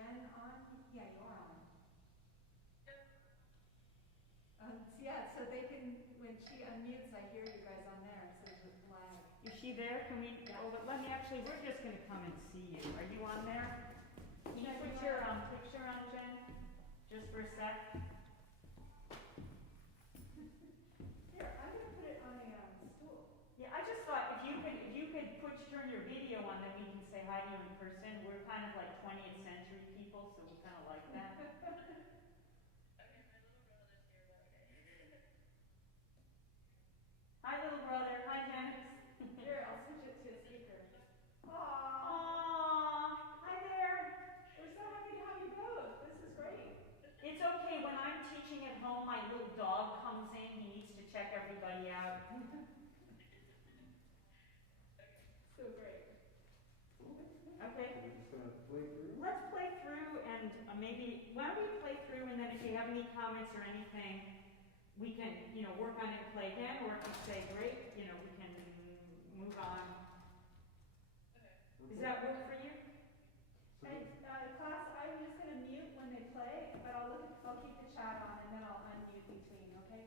Jen on? Yeah, you are on. Yeah, so they can, when she unmutes, I hear you guys on there, so there's a flag. Is she there? Can we, Yeah. oh, let me actually, we're just gonna come and see you. Are you on there? Can you Yeah, put you your are. picture on, Jen? Just for a sec? Here, I'm gonna put it on a stool. Yeah, I just thought if you could turn your video on, then we can say hi to you in person. We're kind of like 20th century people, so we kind of like that. Hi, little brother. Hi, Jen. Here, I'll switch it to a speaker. Aww. Aww. Hi there. We're so happy to have you both. This is great. It's okay. When I'm teaching at home, my little dog comes in. He needs to check everybody out. So great. Okay. We're just gonna play through. Let's play through and maybe, why don't we play through and then if you have any comments or anything, we can, work on it and play again, or if you say, great, we can move on. Does that work for you? So And class, I'm just gonna mute when they play, but I'll keep the chat on and then I'll unmute between, okay?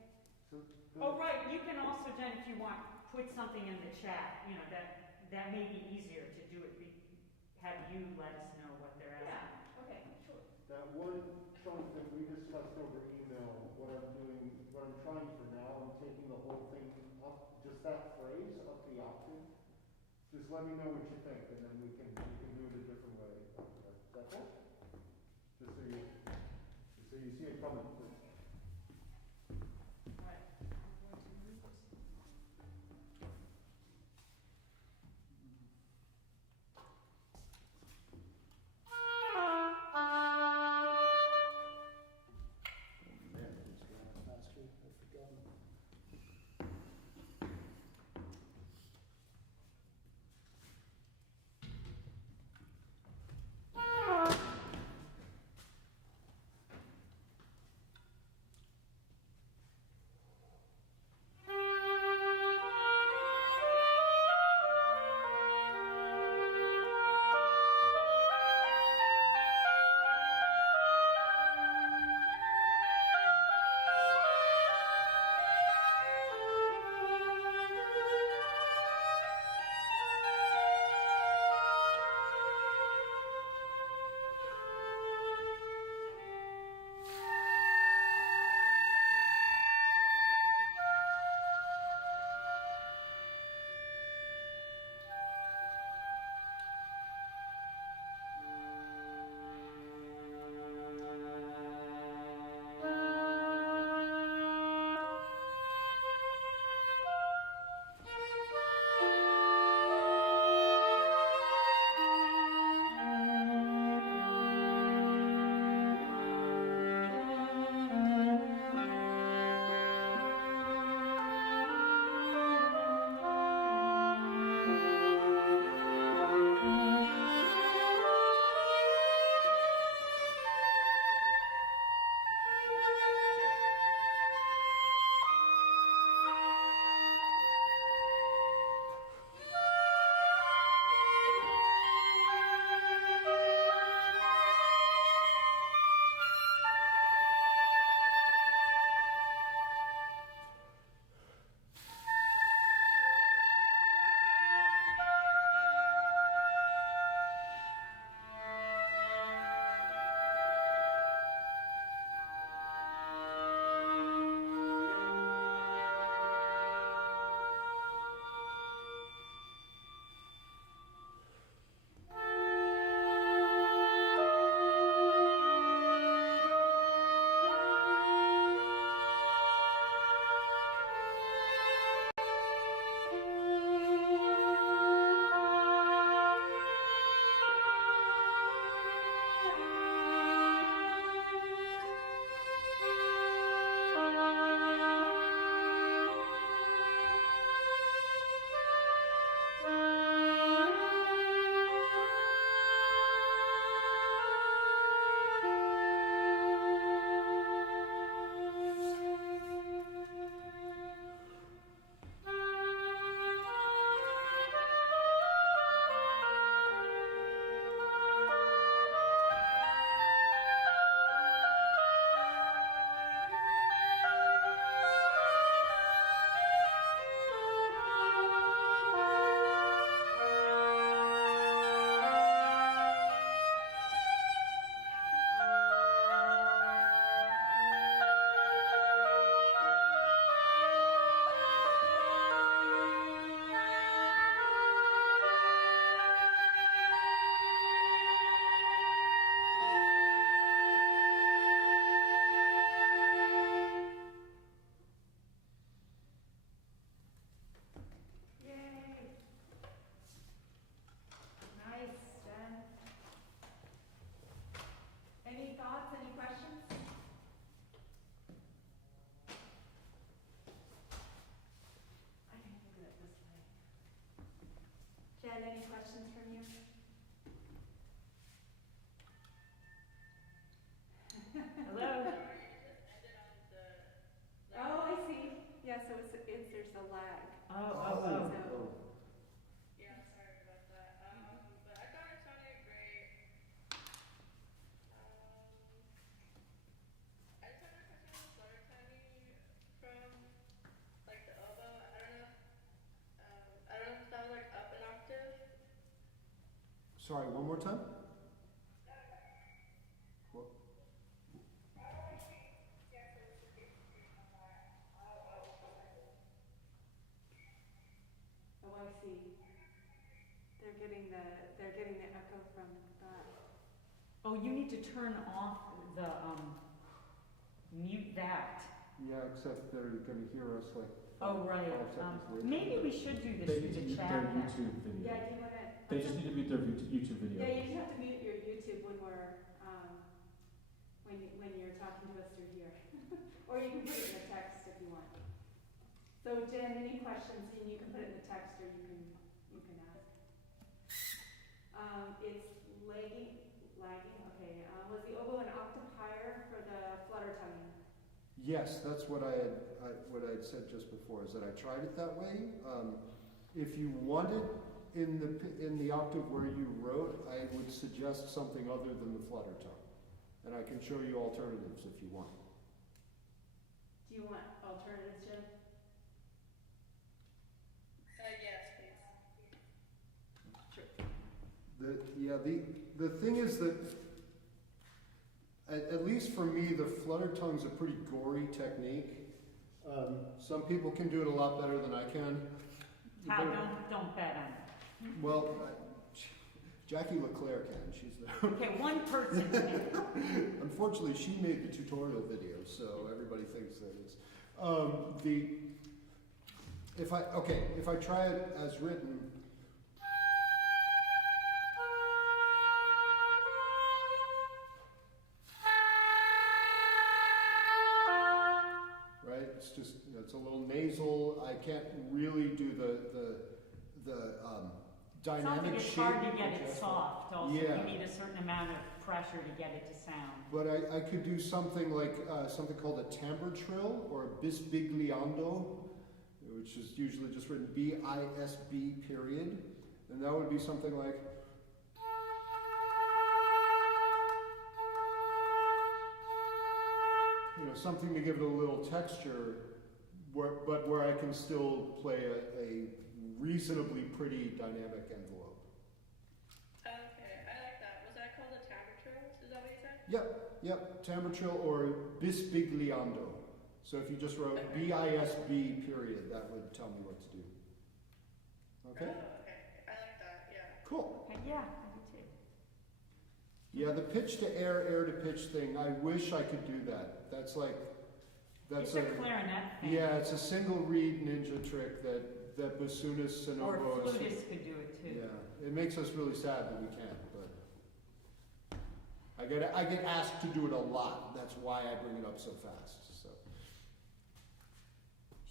so Oh, right, you can also, Jen, if you want, put something in the chat, that may be easier to do it, have you let us know what they're asking. Yeah, okay, sure. that one chunk that we discussed over email, what I'm trying for now, I'm taking the whole thing up, just that phrase, up the octave. Just let me know what you think, and then we can do it a different way. Is that cool? Just so you see it coming. Right. I'm going to mute. Man, it's going faster. I've forgotten. any questions from you? Hello? Oh, I see. Yeah, so there's a lag. Oh. So, Yeah, sorry about that. But I thought it sounded great. I just had a question on the flutter timing from like the oboe. I don't know if that was like up an octave. Sorry, one more time? What? oh, I see. They're getting the echo from that. Oh, you need to turn off the, mute that. Yeah, except they're gonna hear us like. Oh, right. 5 seconds later. Maybe we should do this They with need the to mute chat. their then. YouTube video. Yeah, do you wanna? They just need to mute their YouTube video. Yeah, you just have to mute your YouTube when we're, when you're talking to us through here. Or you can put it in the text if you want. So Jen, any questions, and you can put it in the text or you can ask. It's lagging, okay, was the oboe an octave higher for the flutter tonguing? Yes, that's what I had said just before, is that I tried it that way. If you wanted in the octave where you wrote, I would suggest something other than the flutter tone. And I can show you alternatives if you want. Do you want alternatives, Jen? Yes, please. The thing is that, at least for me, the flutter tongue's a pretty gory technique. Some people can do it a lot better than I can. How, don't bet on it. Well, Jackie LeClaire can. She's the. Okay, one person can. Unfortunately, she made the tutorial video, so everybody thinks that it's. If I try it as written. Right, it's just, it's a little nasal. I can't really do the dynamic It's shape. hard to get it adjustment. soft also. Yeah. You need a certain amount of pressure to get it to sound. But I could do something like something called a timbre trill or a bisbigliando, which is usually just written B-I-S-B period. And that would be something like. You know, something to give it a little texture, but where I can still play a reasonably pretty dynamic envelope. Okay, I like that. Was that called a timbre trill? Is that what you said? Yep, timbre trill or bisbigliando. So if you just wrote B-I-S-B period, that would tell me what to do. Okay? Oh, okay. I like that, yeah. Cool. Okay, yeah, I do too. Yeah, the pitch to air, air to pitch thing, I wish I could do that. That's It's a clarinet thing. yeah, it's a single reed ninja trick that bassoonists and Or oboists. flutists could do it too. Yeah, it makes us really sad that we can't, but I get asked to do it a lot. That's why I bring it up so fast. So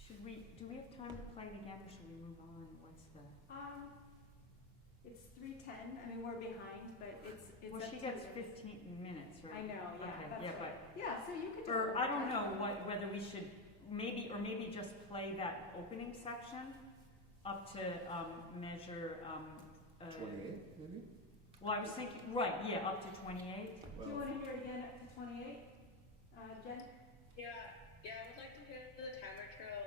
Do we have time to play it again or should we move on? What's the? It's 3:10, I mean, we're behind, but it's Well, up she to gets you. 15 minutes, right? I know, yeah, Okay, that's yeah, right. Yeah, so you could do Or it. I don't know whether we should maybe just play that opening section up to measure 28, maybe. well, I was thinking right, yeah, up to 28. Do you want to hear it again up to 28, Jen? Yeah, I would like to hear the timbre trill,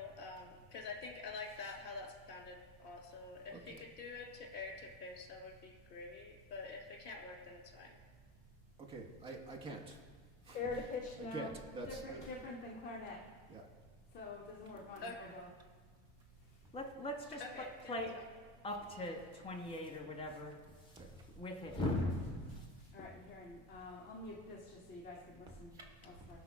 because I think I like that, how that sounded also. If you could do it to air to pitch, that would be great, but if it can't work, then it's fine. Okay, I can't. Air to pitch, I no, can't, that's- different than clarinet. Yeah. So it doesn't work on Okay. oboe. Let's just Okay. play up to 28 or whatever with it. All right, I'm hearing, I'll mute this just so you guys can listen elsewhere.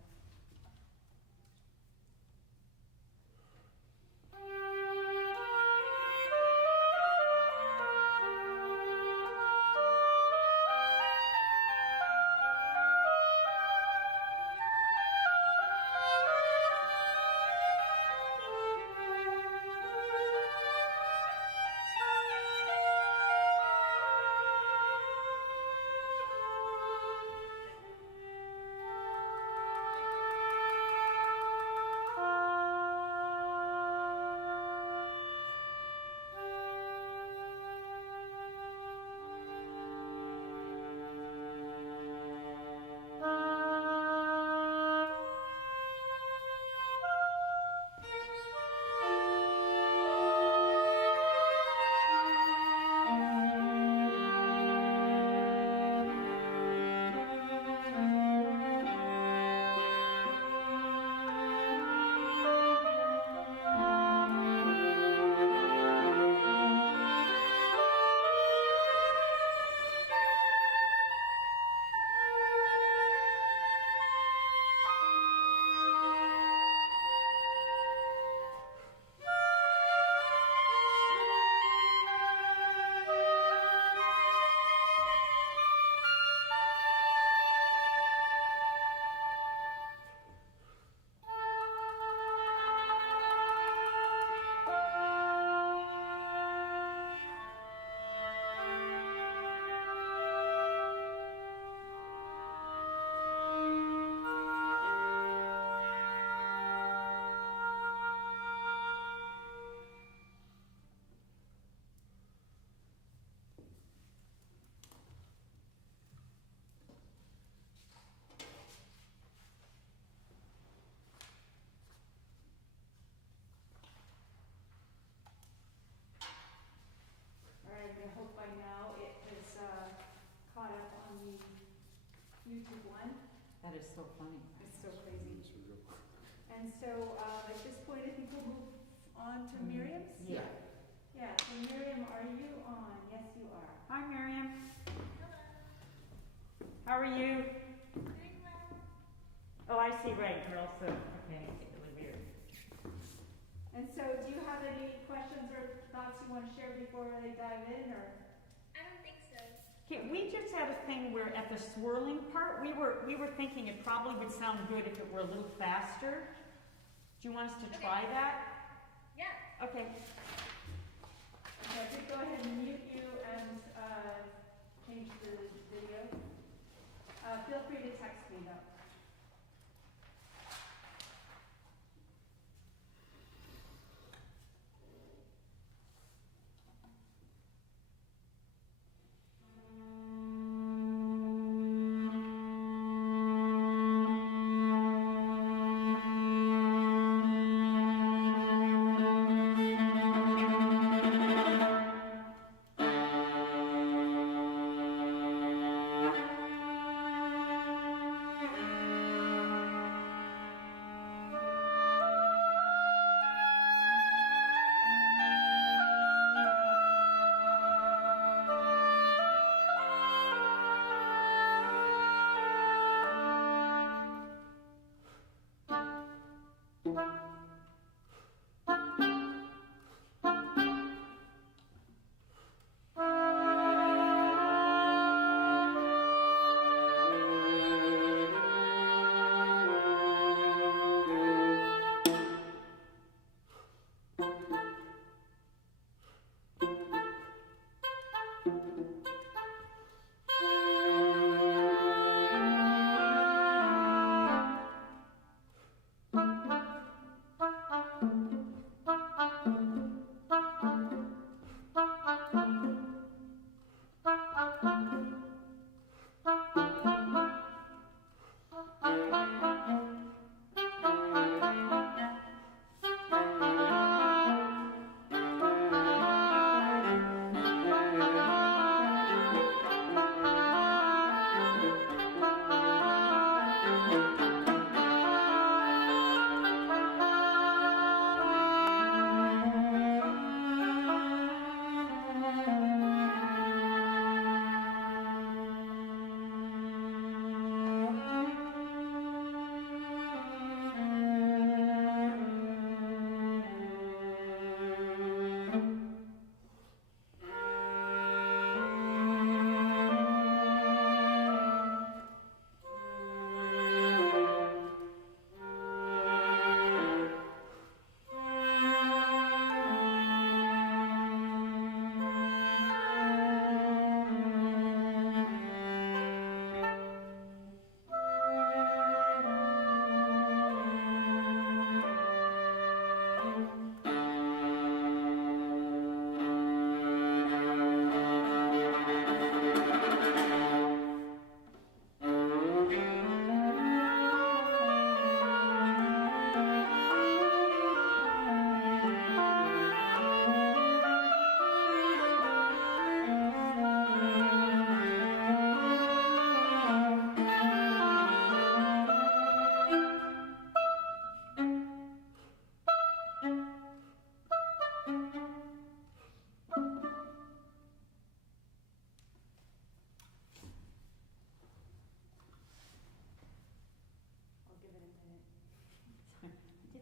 That is so funny. It's so crazy. And so, at this point, I think we'll move on to Miriam's? Yeah. Yeah, so Miriam, are you on? Yes, you are. Hi, Miriam. How are you? Oh, I see, right, you're also, okay, really weird. And so, do you have any questions or thoughts you want to share before they dive in, or? I don't think so. Okay, we just had a thing where at the swirling part, we were thinking it probably would sound good if it were a little faster. Do you want us to try that? Yeah. Okay. I did go ahead and mute you and, change the video. Feel free to text me though.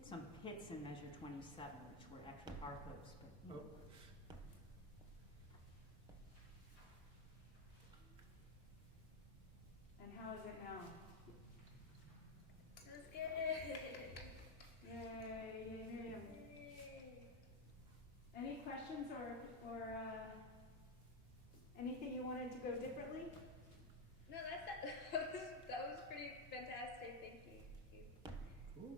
Some hits in measure 27, which were actually arcos, but. Oh. And how is it now? That was good. Yay, Miriam. Any questions or anything you wanted to go differently? No, that was pretty fantastic. Thank you.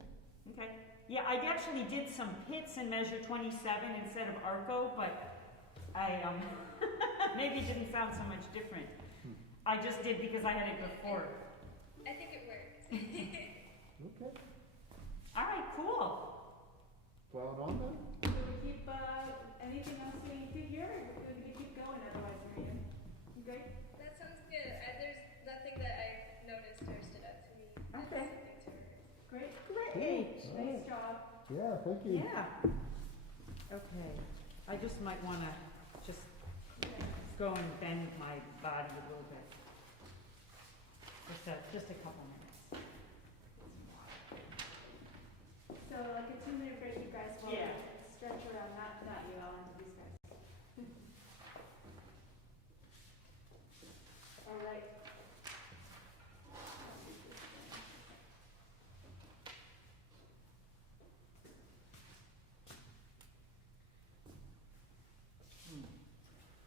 Okay. Yeah, I actually did some hits in measure 27 instead of arco, but I maybe it didn't sound so much different. I just did because I had it before. I think it worked. Okay. All right, cool. Plowing on then? Do we keep, anything else we need to hear, or do we keep going otherwise, Miriam? You good? That sounds good. There's nothing that I noticed or stood out to me. Nice job. Yeah, thank you. Yeah. Okay, I just might wanna just go and bend my body a little bit. Just a couple minutes. So like a 2-minute break, you guys will Yeah. stretch around, not you, I'll into these guys. All right.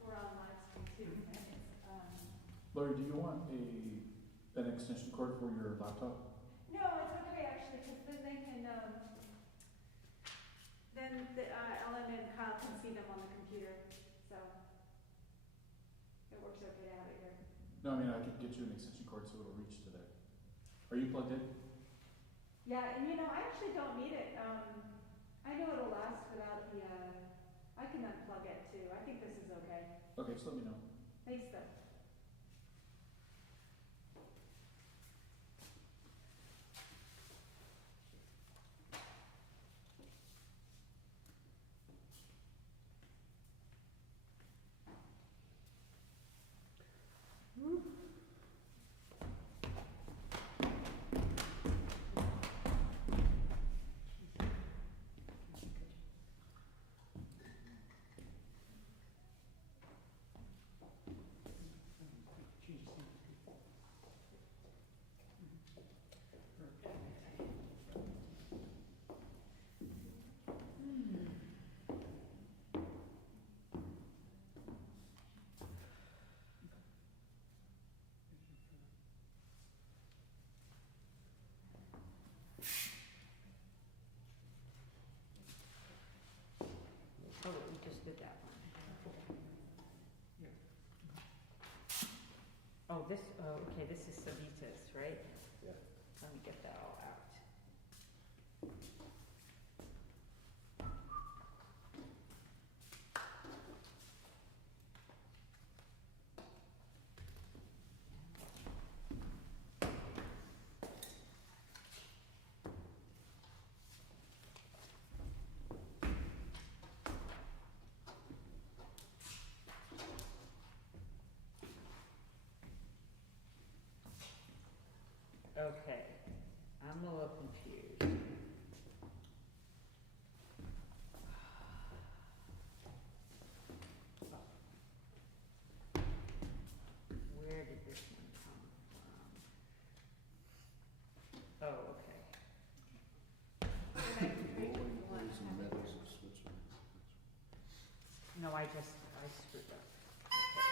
We're on live stream too, and it's, Lori, do you want an extension cord for your laptop? no, it's okay actually, because then they can, then Ellen and Kyle can see them on the computer, so it works okay to have it here. No, I mean, I could get you an extension cord so it'll reach to there. Are you plugged in? Yeah, and I actually don't need it, I know it'll last without the, I can unplug it too, I think this is okay. Okay, just let me know. Thanks though. Oh, we just did that one. Oh, okay, this is Savita's, right? Yeah. Let me get that all out. Okay, I'm a little confused. Where did this one come from? Oh, okay. No, I screwed up. Okay.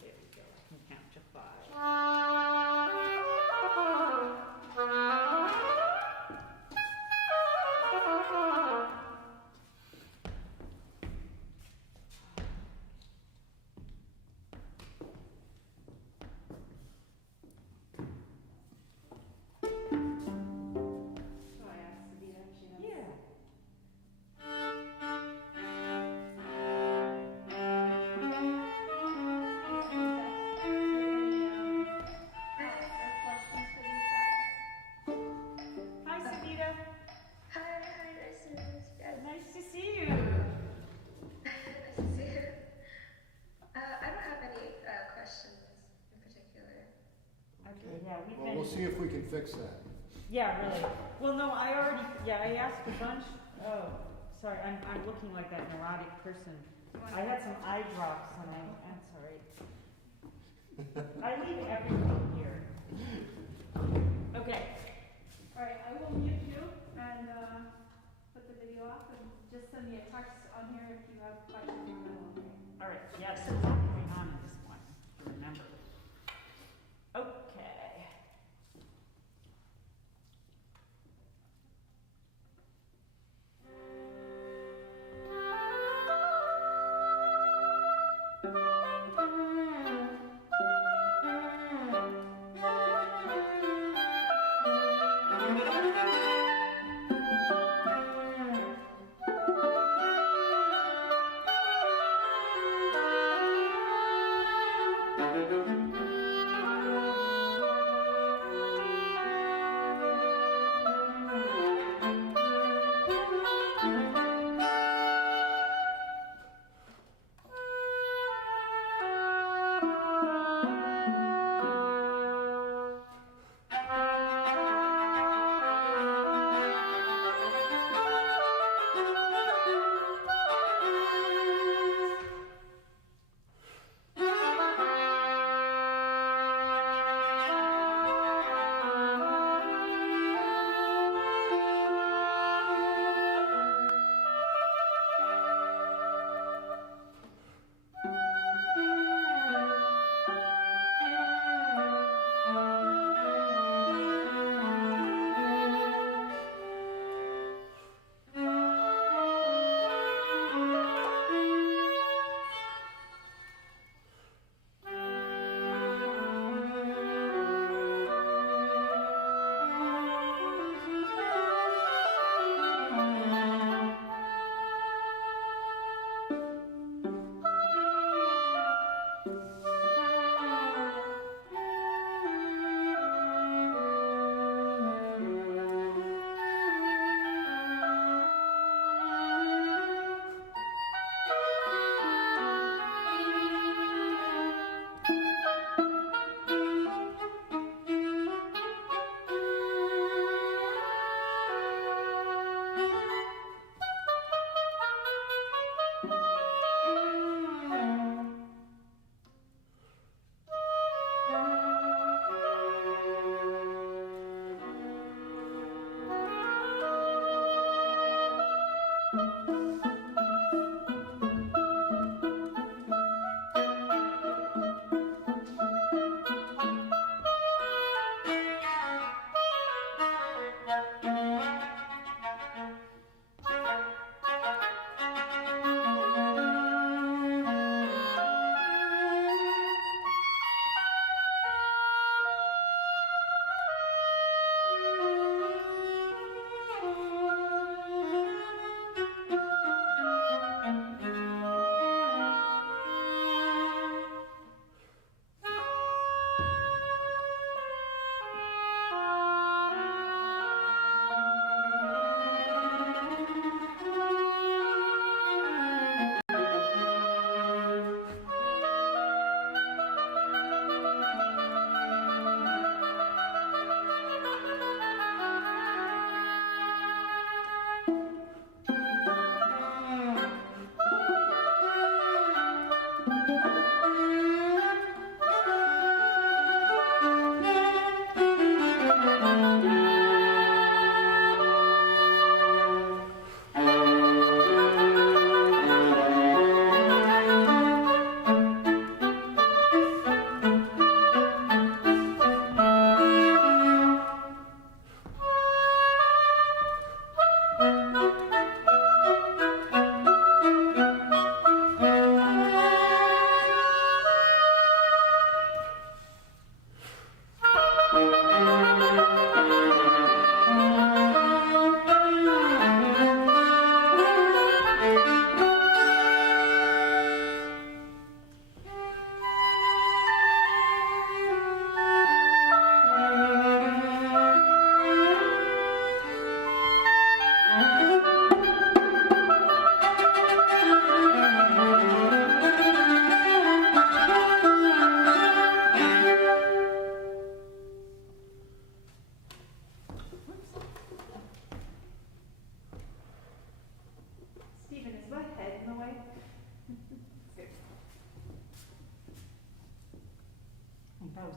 There we go, I can count to 5. So I asked Sabina if she knows. Yeah. Hi, Savita. Hi, nice to meet you guys. Nice to see you. Nice to see you. I don't have any questions in particular. Okay, yeah, we've Well, been. we'll see if we can fix that. Yeah, really. Well, no, I asked a bunch. Oh, sorry, I'm looking like that neurotic person. I had some eye drops and I'm sorry. I leave everything here. Okay. All right, I will mute you and put the video off and just send me a text on here if you have questions on that one. All right. Yeah, there's a lot going on in this one. Remember. Okay.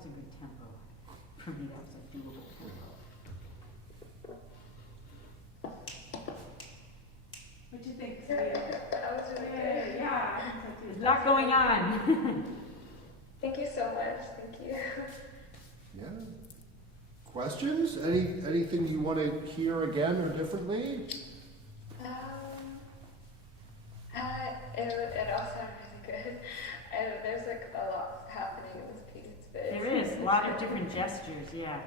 was a good tempo. For me, that was a doable tempo. What'd you think, Yeah, Sophia? that was really good. Yeah, I think so too. There's a lot going on. Thank you so much. Thank you. Yeah. Questions? Anything you want to hear again or differently? It all sounded really good. There's like a lot happening in this piece, but There is a lot of different gestures, yeah.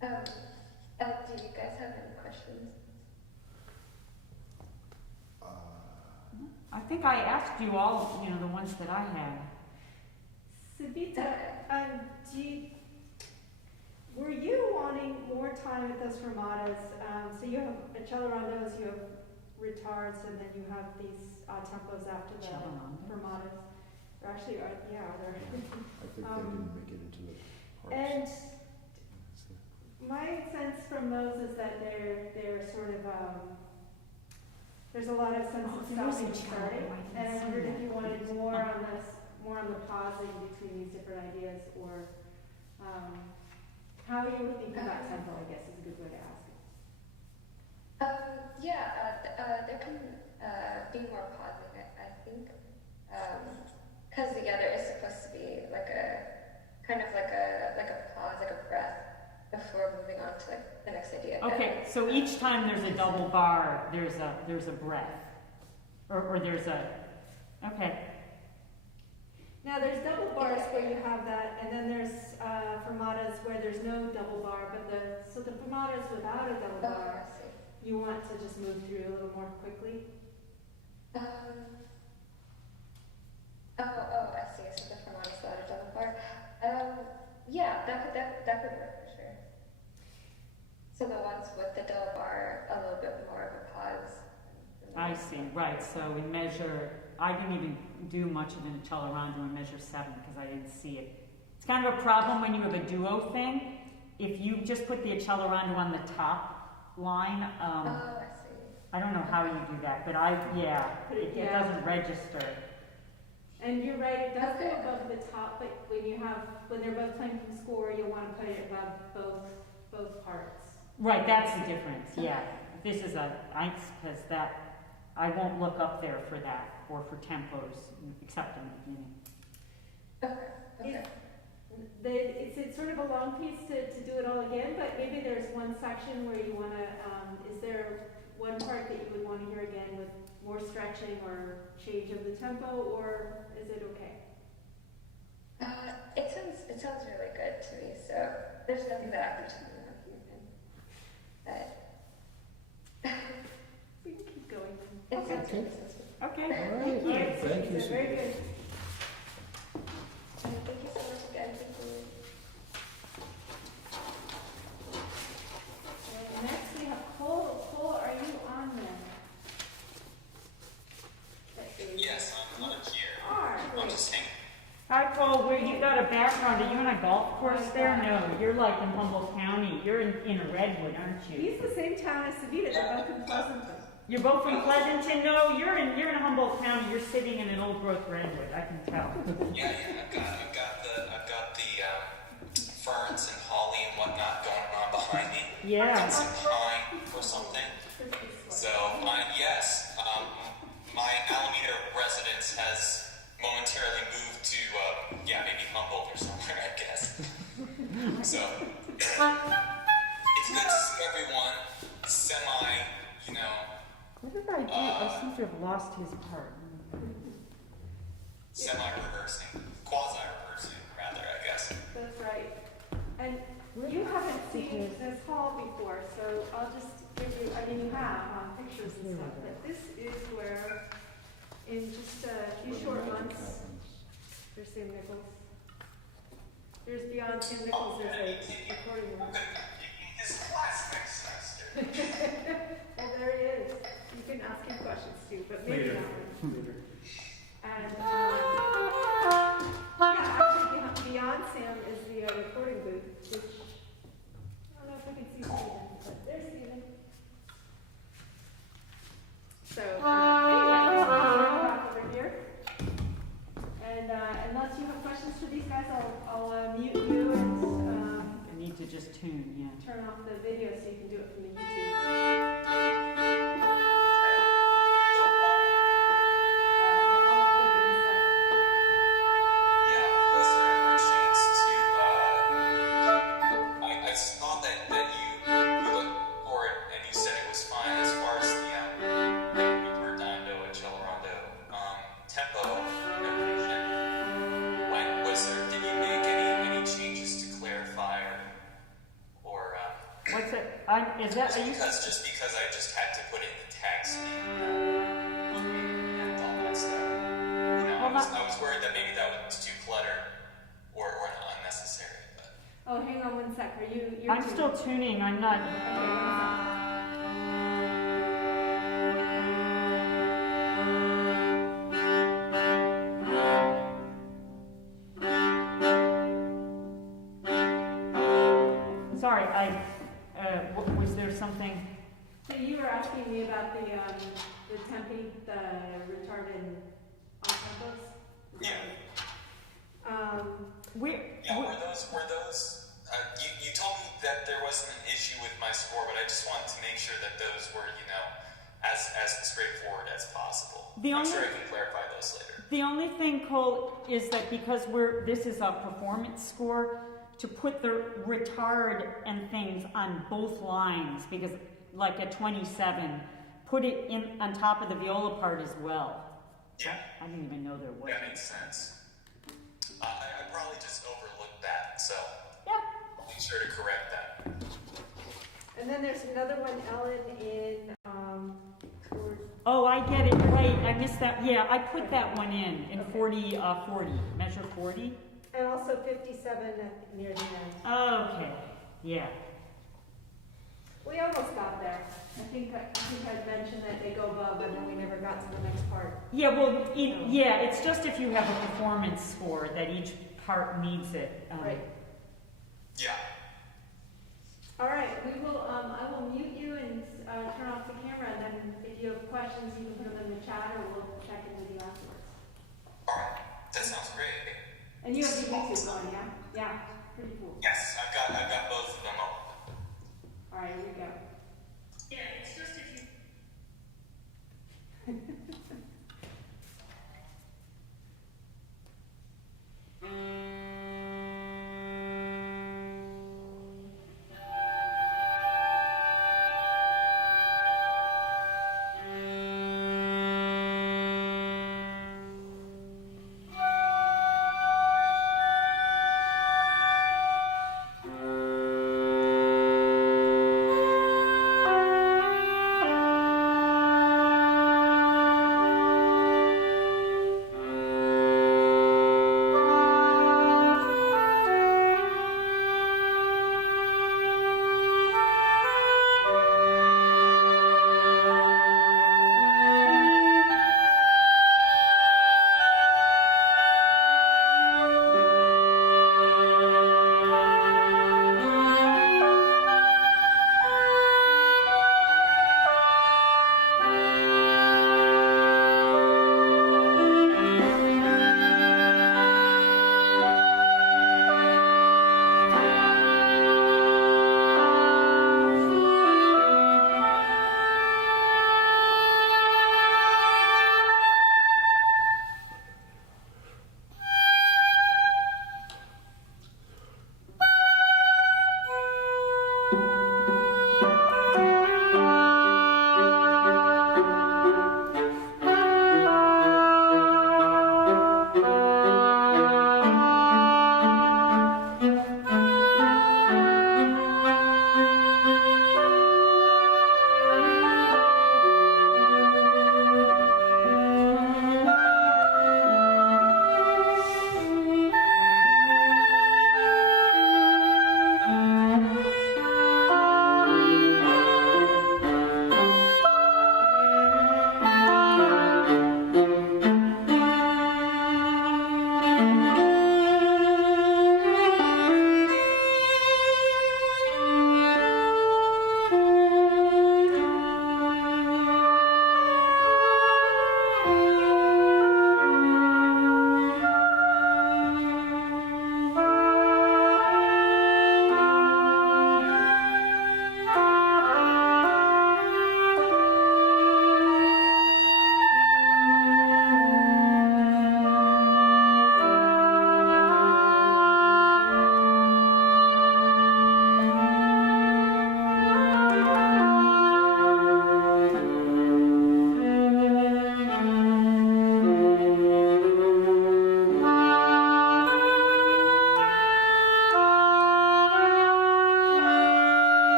Do you guys have any questions? I think I asked you all, you know, the ones that I had. Savita, were you wanting more time with those fermatas? So you have accelerados, you have retards, and then you have these tempos after the Accelerados? fermatas. Or actually, yeah, they're. I think they didn't make it into the parts. And my sense from those is that they're sort of there's a lot of sense of there is stopping a and cello. starting, I can and I see wondered if that. you wanted more on this, more on the pausing between these different ideas, or how you were thinking about tempo. I guess is a good way to ask it. There can be more pausing, I think, because there is supposed to be like a kind of like a pause, like a breath before moving on to like the next idea. Okay, so each time there's a double bar, there's a breath, or there's a, okay. Now there's double bars where you have that, and then there's fermatas where there's no double bar, but the fermatas without a double I bar, see. you want to just move through a little more quickly. I see. So the fermata is without a double bar. Yeah, that could work for sure. So the ones with the double bar, a little bit more of a pause. I see, right, so we measure, I didn't even do much of an accelerando in measure 7 because I didn't see it. It's kind of a problem when you have a duo thing. If you just put the accelerando on the top line, I see. I don't know how you do that, but it doesn't register. And you're right, it does go Okay. above the top, but when they're both playing from score, you'll want to put it above both parts. Right, that's the difference, yeah. This is because I won't look up there for that, or for tempos, except in the beginning. Okay. It's sort of a long piece to do it all again, but maybe there's one section where you want to, is there one part that you would want to hear again with more stretching or change of the tempo, or is it okay? It sounds really good to me. So there's nothing that I particularly want to hear. We can keep going. It sounds Okay. good. It sounds good. Okay, All thank right. you. Thank you, Very good. Thank you so much again. Thank you. And next we have Cole. Cole, are you on there? Yes, I'm here. I'm Great. just hanging. Hi, Cole, where you got a background? Are you in a golf course there? No, you're like in Humboldt County. You're in Redwood, aren't you? He's the same town as Savita. They're both in Pleasanton. You're both from Pleasanton? No, you're in Humboldt County. You're sitting in an old growth redwood. I can tell. Yeah, I've got the ferns and holly and whatnot going on behind me. Yeah. And some pine or something. So, yes, my Alameda residence has momentarily moved to, maybe Humboldt or somewhere, I guess. So, it's good to see everyone What did I do? I seem to have lost his part. semi-rehearsing, quasi-rehearsing, rather, I guess. That's right. And you haven't seen this hall before, so I'll just give you, you have on pictures and stuff, but this is where, in just a few short months, there's Sam Nichols. There's beyond Sam Nichols, there's a recording room. His class next semester. Well, there he is. You can ask him questions too, but maybe not. And, actually, beyond Sam is the recording booth, which, I don't know if I can see Steven, but there's Steven. So, anyway, let's go back over here. And, unless you have questions for these guys is that, are you? Just because I just had to put in the text and all that stuff. You know, I was worried that maybe that was too cluttered or unnecessary, but. Oh, hang on one sec, are you, you're I'm still tuning, I'm not. Okay, one sec. Sorry, was there something? So you were asking me about the Tempe, the retarded octopus? Yeah. Where? Yeah, were those, you told me that there wasn't an issue with my score, but I just wanted to make sure that those were, you know, as straightforward as possible. I'm sure I can clarify those later. The only thing, Cole, is that because this is a performance score, to put the retard and things on both lines, because like at 27, put it in on top of the viola part as well. Yeah. I didn't even know there was. That makes sense. I probably just overlooked that, so Yeah. I'll be sure to correct that. And then there's another one, Ellen, in, Oh, I get it, right, I missed that, yeah, I put that one in 40, measure 40. and also 57 near the end. Okay, yeah. We almost got there. I think I'd mentioned that they go above, and then we never got to the next part. Yeah, well, it's just if you have a performance score that each part needs it. Right. Yeah. All right, we will, I will mute you and turn off the camera, and then if you have questions, you can put them in the chat, or we'll check in with you afterwards. Alright, that sounds great. And you have the YouTube going, yeah? Yeah, pretty cool. Yes, I've got both of them open. All right, here we go. Yeah, it's just if you.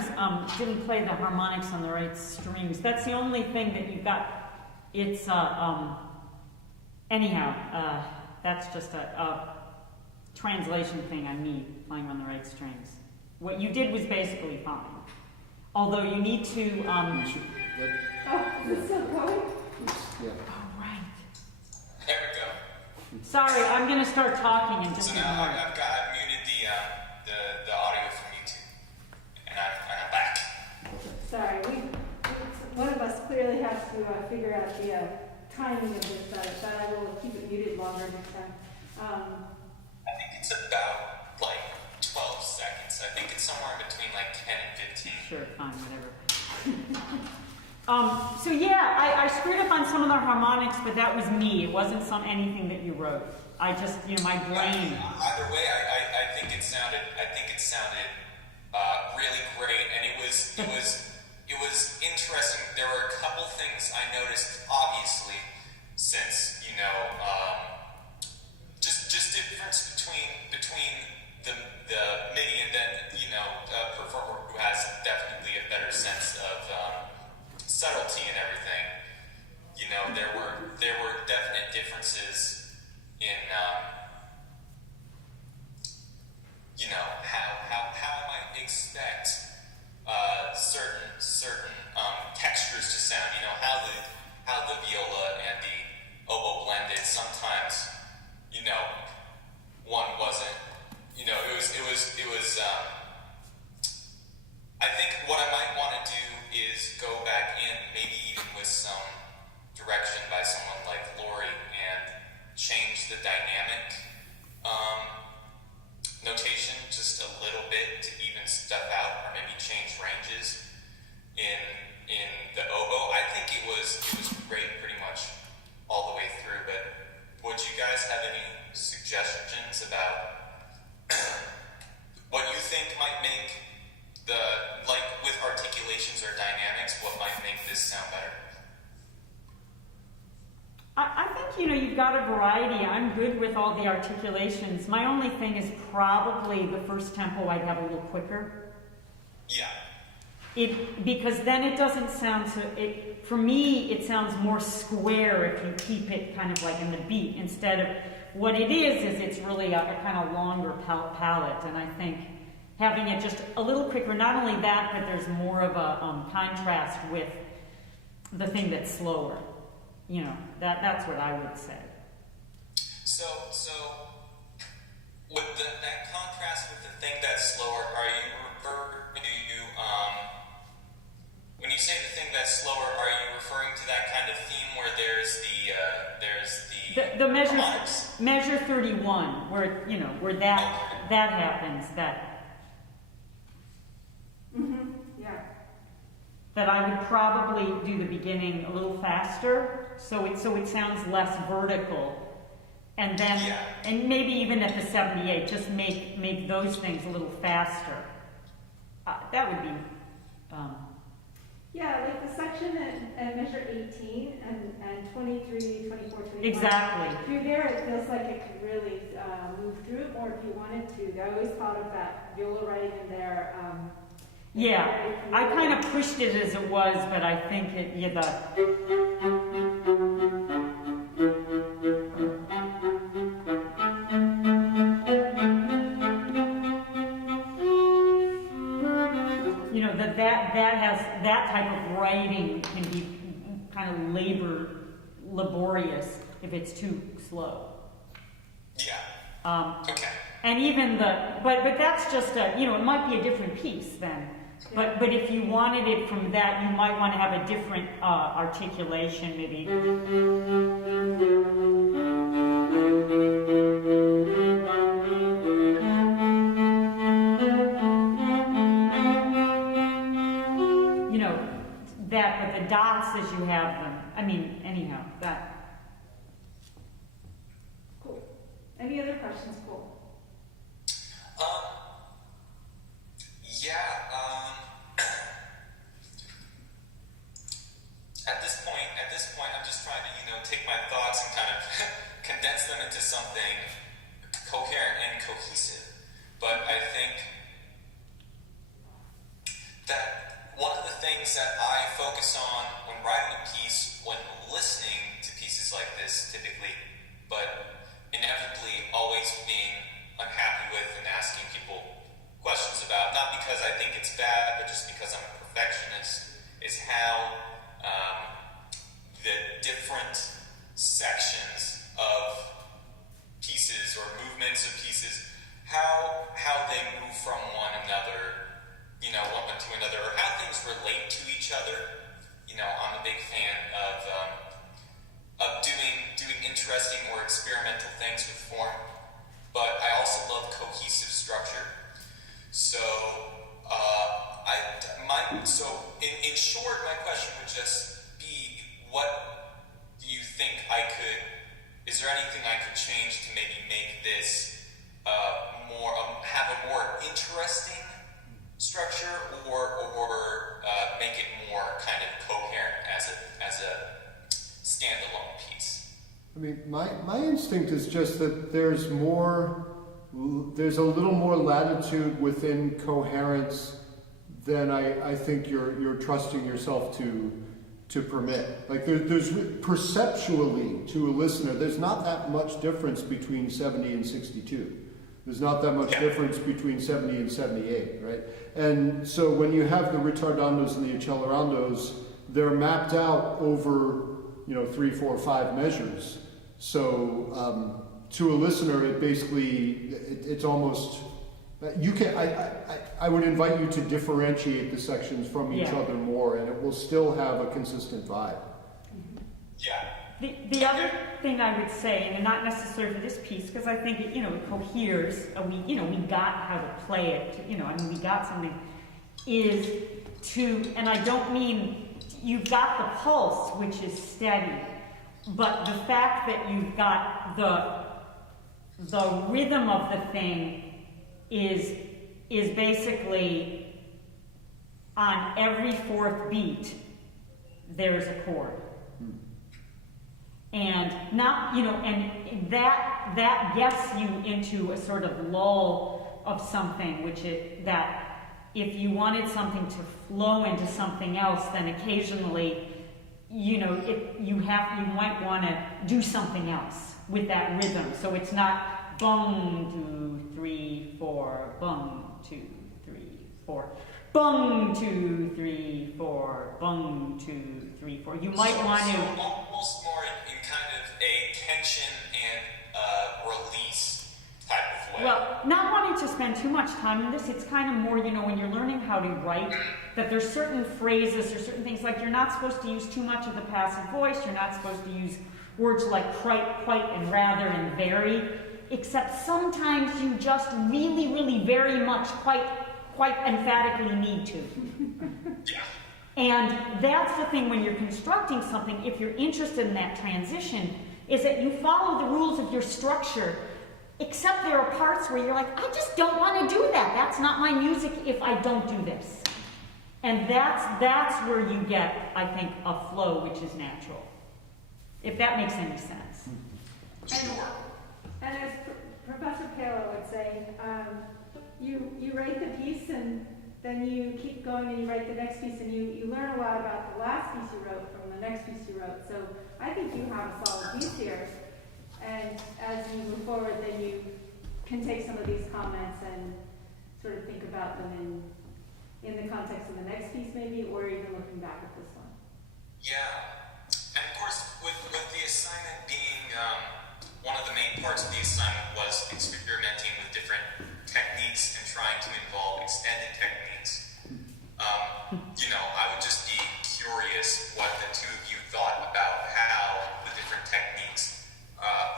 sometimes, didn't play the harmonics on the right strings. That's the only thing that you've got. It's, anyhow, that's just a translation thing on me playing on the right strings. What you did was basically fine. Although you need to, You should, that, Oh, is it still going? yeah. oh, right. There we go. Sorry, I'm gonna start talking in just So a now moment. I've muted the audio from YouTube, and I'm back. Sorry, one of us clearly has to figure out the timing of this, but I will keep it muted longer next time. I think it's about like 12 seconds. I think it's somewhere in between like 10 and 15. Sure, fine, whatever. So yeah, I screwed up on some of the harmonics, but that was me. It wasn't anything that you wrote. I just, my brain. Either way, I think it sounded really great, and it was interesting. There were a couple things I noticed, obviously, since just difference between the MIDI and then a performer who has definitely a better sense of subtlety and everything. There were definite differences in how I might expect certain textures to sound. How the viola and the oboe blended. Sometimes one wasn't. It was. I think what I might want to do is go back in, maybe even with some direction by someone like Lori, and change the dynamic notation just a little bit to even stuff out, or maybe change ranges in the oboe. I think it was great pretty much all the way through. But would you guys have any suggestions about what you think might make with articulations or dynamics, what might make this sound better? I think, you've got a variety. I'm good with all the articulations. My only thing is probably the first tempo I'd have a little quicker. Yeah. Because then it doesn't sound so, for me, it sounds more square if you keep it kind of like in the beat, instead of, what it is it's really a kind of longer palette, and I think having it just a little quicker, not only that, but there's more of a contrast with the thing that's slower. That's what I would say. So with that contrast with the thing that's slower, are you when you say the thing that's slower, are you referring to that kind of theme where there's The harmonics? measure 31, where that happens, Yeah. that I would probably do the beginning a little faster, so it sounds less vertical, and then Yeah. and maybe even at the 78, just make those things a little faster. That would be. Yeah, like the section at measure 18 and 23, 24, 25. Exactly. Through there, it feels like it could really move through it more if you wanted to. I always thought of that viola right in there. Yeah, I kind of pushed it as it was, but I think that has that type of writing can be kind of laborious if it's too slow. Yeah. Okay. And even but that's just it might be a different piece then. But if you wanted it from that, you might want to have a different articulation, maybe. But the dots as you have them. Anyhow, that. Cool. Any other questions? Cool. Yeah. At this point, I'm just trying to, take my thoughts and kind of condense them into something coherent and cohesive. But I think that one of the things that I focus on when writing a piece, when listening to pieces like this typically, but inevitably always being unhappy with and asking people questions about, not because I think it's bad, but just because I'm a perfectionist, is how the different sections of pieces or movements of pieces, how they move from one another, one to another, or how things relate to each other. I'm a big fan of doing interesting or experimental things with form, but I also love cohesive structure. So, in short, my question would just be, what do you think is there anything I could change to maybe make this have a more interesting structure, or make it more kind of coherent as a standalone piece? I mean, my instinct is just that there's a little more latitude within coherence than I think you're trusting yourself to permit. Like there's perceptually to a listener, there's not that much difference between 70 and 62. There's not that much difference between 70 and 78, right? And so when you have the ritardandos and the accelerandos, they're mapped out over 3, 4, 5 measures. So to a listener, it basically it's almost you can. I would invite you to differentiate the sections from each other more, and it will still have a consistent vibe. Yeah. The other thing I would say, and not necessarily for this piece, because I think it coheres. We got how to play it. We got something. Is to, and I don't mean you've got the pulse, which is steady, but the fact that you've got the rhythm of the thing is basically on every fourth beat there's a chord. And not, and that gets you into a sort of lull of something, that if you wanted something to flow into something else, then occasionally, you might want to do something else with that rhythm. So it's not bung, 2, 3, 4, bung, 2, 3, 4, bung, 2, 3, 4, bung, 2, 3, 4. You might want to almost more in kind of a tension and release type of way. Well, not wanting to spend too much time on this, it's kind of more, when you're learning how to write, that there's certain phrases or certain things, like you're not supposed to use too much of the passive voice, you're not supposed to use words like quite, and rather, and very, except sometimes you just really, really very much quite emphatically need to. And that's the thing when you're constructing something, if you're interested in that transition, is that you follow the rules of your structure, except there are parts where you're like, I just don't want to do that. That's not my music if I don't do this. And that's where you get, I think, a flow which is natural. If that makes any sense. And as Professor Palo would say, you write the piece and then you keep going and you write the next piece and you learn a lot about the last piece you wrote from the next piece you wrote. So I think you have a solid piece here. And as you move forward, then you can take some of these comments and sort of think about them in the context of the next piece maybe, or even looking back at this one. Yeah. And of course, with the assignment being, one of the main parts of the assignment was experimenting with different techniques and trying to involve extended techniques. I would just be curious what the two of you thought about how the different techniques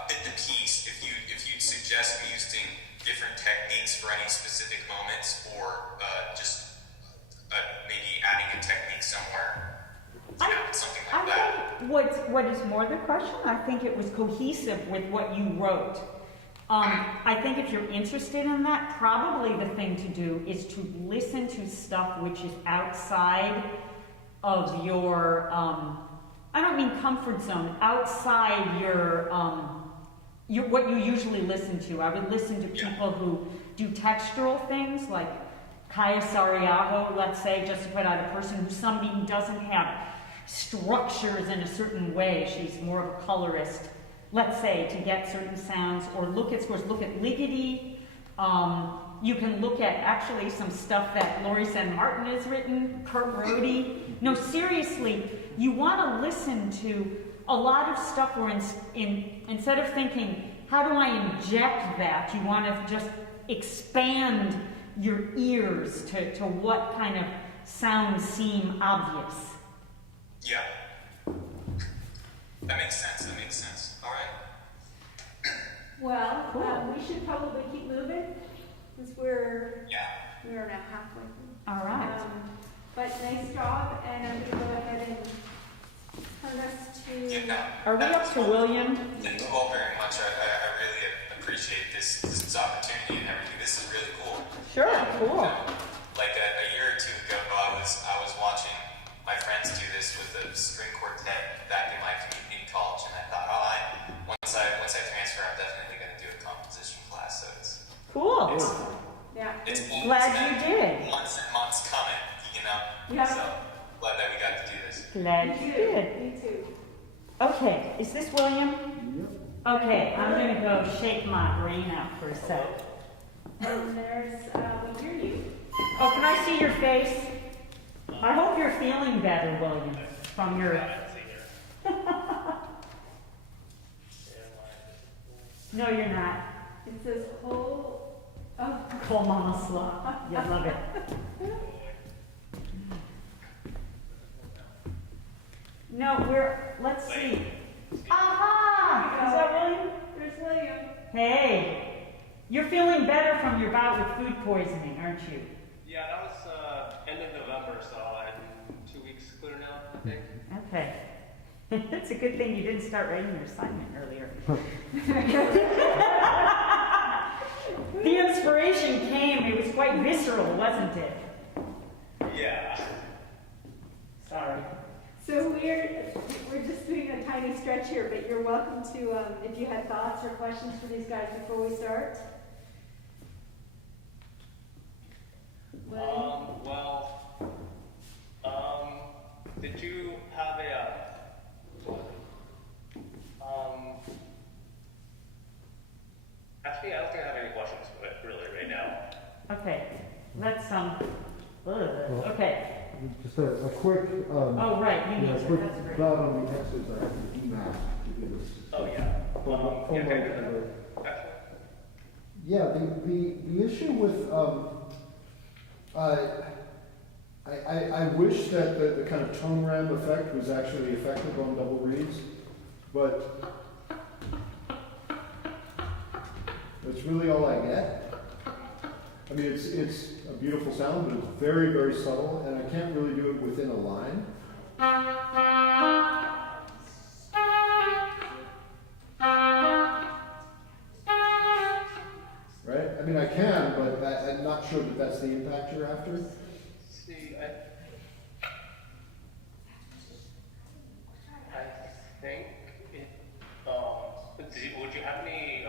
fit the piece. If you'd suggest using different techniques for any specific moments, or just maybe adding a technique somewhere, something like that. What is more the question? I think it was cohesive with what you wrote. I think if you're interested in that, probably the thing to do is to listen to stuff which is outside of your, I don't mean comfort zone, outside your what you usually listen to. I would listen to people who do textural things, like Kaya Sariaho, let's say, just to put out a person who somebody who doesn't have structures in a certain way. She's more of a colorist, let's say, to get certain sounds, or look at scores. Look at Ligeti. You can look at actually some stuff that Laurie San Martin has written, Kurt Brody. No, seriously, you want to listen to a lot of stuff where instead of thinking, how do I inject that, you want to just expand your ears to what kind of sounds seem obvious. Yeah. That makes sense. That makes sense. All right. Well, Cool. we should probably keep moving, since we're Yeah. now halfway through. All right. But nice job, and I'm gonna go ahead and turn us to. Yeah, no, Are we up to William? thank you all very much. I really appreciate this opportunity and everything. This is really cool. Sure, cool. Like a year or two ago, I was watching my friends do this with the string quartet back in my community college, and I thought, once I transfer, I'm definitely going to do a composition class. So Cool. Yeah. it's Glad you did. Months and months coming, you know. Yeah. So glad that we got to do this. Glad Me you too. did. Me too. Okay, is this William? Yep. Okay, I'm gonna go shake my brain out for a sec. And there's, we hear you. Oh, can I see your face? I hope you're feeling better, William, from your... No, you're not. It says whole, oh, Call Mama Slaw. You love it. No, let's see. Aha! Is that William? there's William. Hey, you're feeling better from your bout with food poisoning, aren't you? Yeah, that was end of November, so I'm 2 weeks clear now, I think. Okay. It's a good thing you didn't start writing your assignment earlier. The inspiration came, it was quite visceral, wasn't it? Yeah. Sorry. So we're just doing a tiny stretch here, but you're welcome to, if you had thoughts or questions for these guys before we start. Did you have actually, I don't think I have any questions really right now. Okay, let's, okay. Just a quick, Oh, right, you need to, quick that's great. thought on the X's, I have to email to give us. Oh, yeah. Phone okay, number. Actually? Yeah, the issue with, I wish that the kind of tone ram effect was actually effective on double reads, but that's really all I get. I mean, it's a beautiful sound, but it's very, very subtle, and I can't really do it within a line. Right? I mean, I can, but I'm not sure that that's the impact you're after. See, I think it, would you have any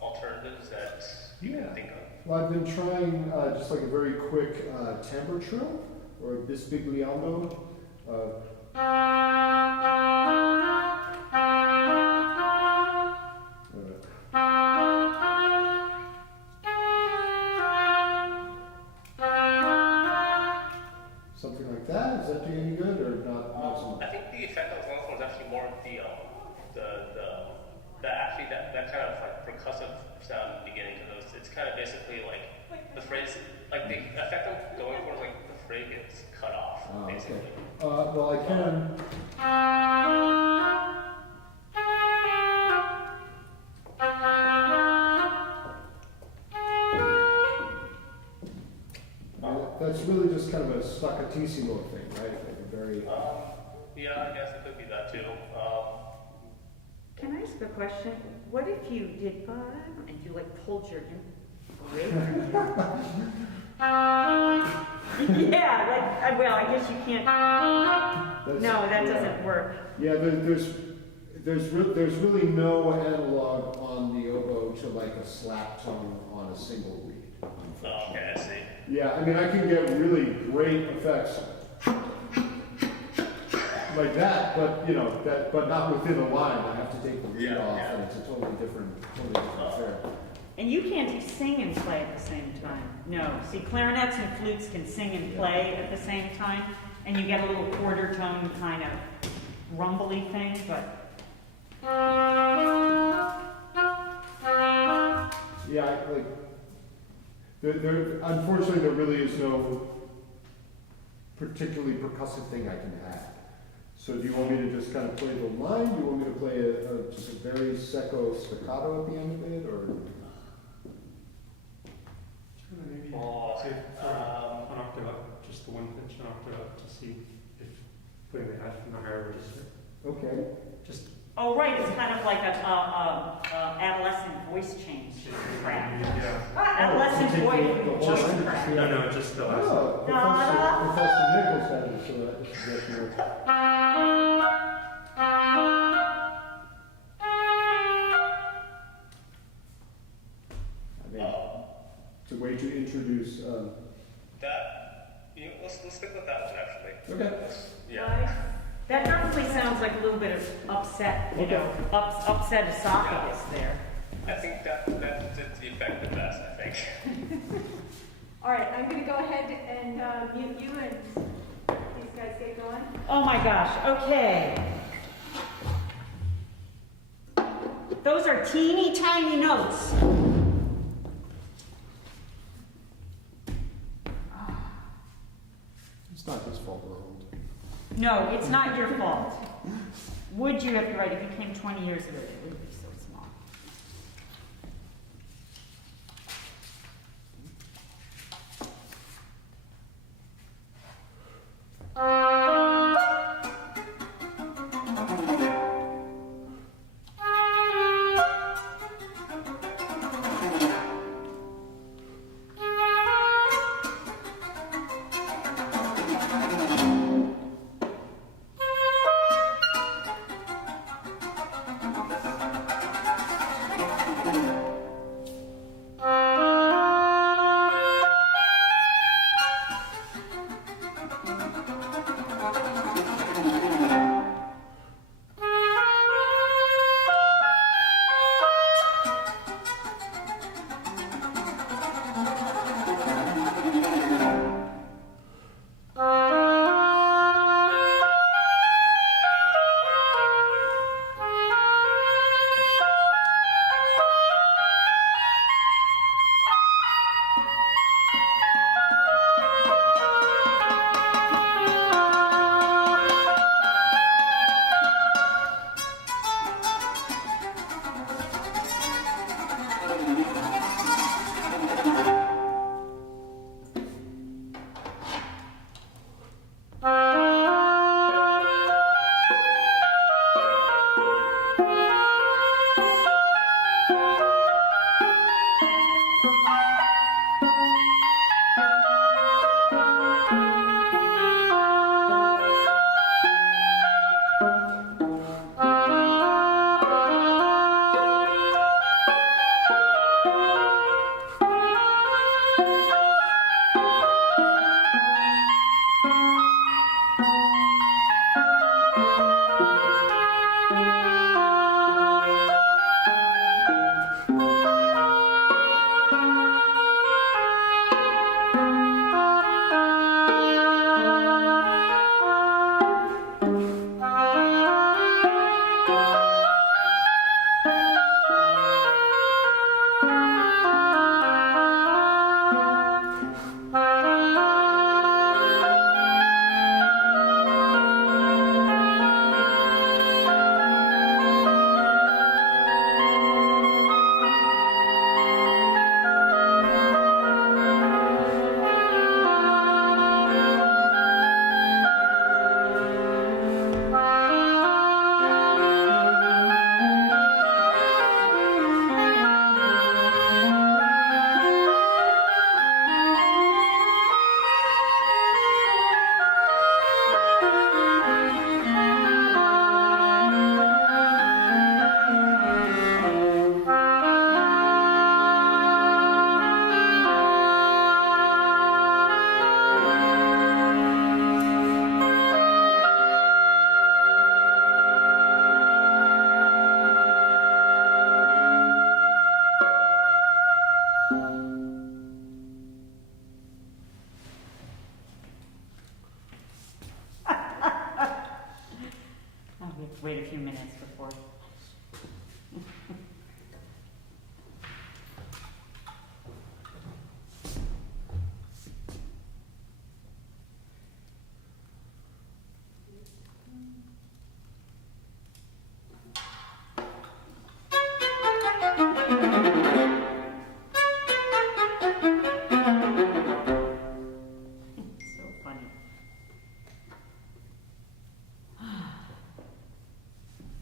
alternatives that you can think of? Well, I've been trying just like a very quick timbre trill, or bisbigliando. Something like that. Is that doing any good or not? Not so much? I think the effect I was going for is actually more of that kind of like percussive sound at the beginning of those. It's kind of basically like the phrase, like the effect I'm going for is like the phrase gets cut off, basically. Okay. Well, I can. That's really just kind of a staccatissimo thing, right? Like a very. Yeah, I guess it could be that too. Can I ask a question? What if you did and you like pulled your yeah, like well, I guess you can't. No, that doesn't work. Yeah, there's really no analog on the oboe to like a slap tone on a single reed, Oh, okay, I see. Yeah, I mean, I can get really great effects like that, but, you know, but not within a line. I have to take the reed Yeah, off, yeah. and it's a totally different affair. And you can't sing and play at the same time. No. See, clarinets and flutes can sing and play at the same time, and you get a little quarter tone kind of rumbly thing, but. Yeah, like, unfortunately, there really is no particularly percussive thing I can add. So do you want me to just kind of play the line? Do you want me to play just a very secco staccato at the end of it, or? Maybe Oh, say an octave up, just the one pitch, an octave up, to see if putting the F in the higher register. Okay. Just Oh, right, it's kind of like a adolescent voice change crap. yeah. Adolescent take voice the whole voice line? crap. No, no, just the last. Oh, Professor Nichols had it, so that is suggestion. I mean, it's a way to introduce, Let's stick with that one actually. okay. Yeah. That definitely sounds like a little bit of upset, you know, upset esophagus there. I think that did the effect the best, I think. All right, I'm gonna go ahead and mute you and these guys get going. Oh my gosh, okay. Those are teeny tiny notes. It's not his fault we're old. No, it's not your fault. Would you have to write, if you came 20 years ago, it would be so small. for. So funny.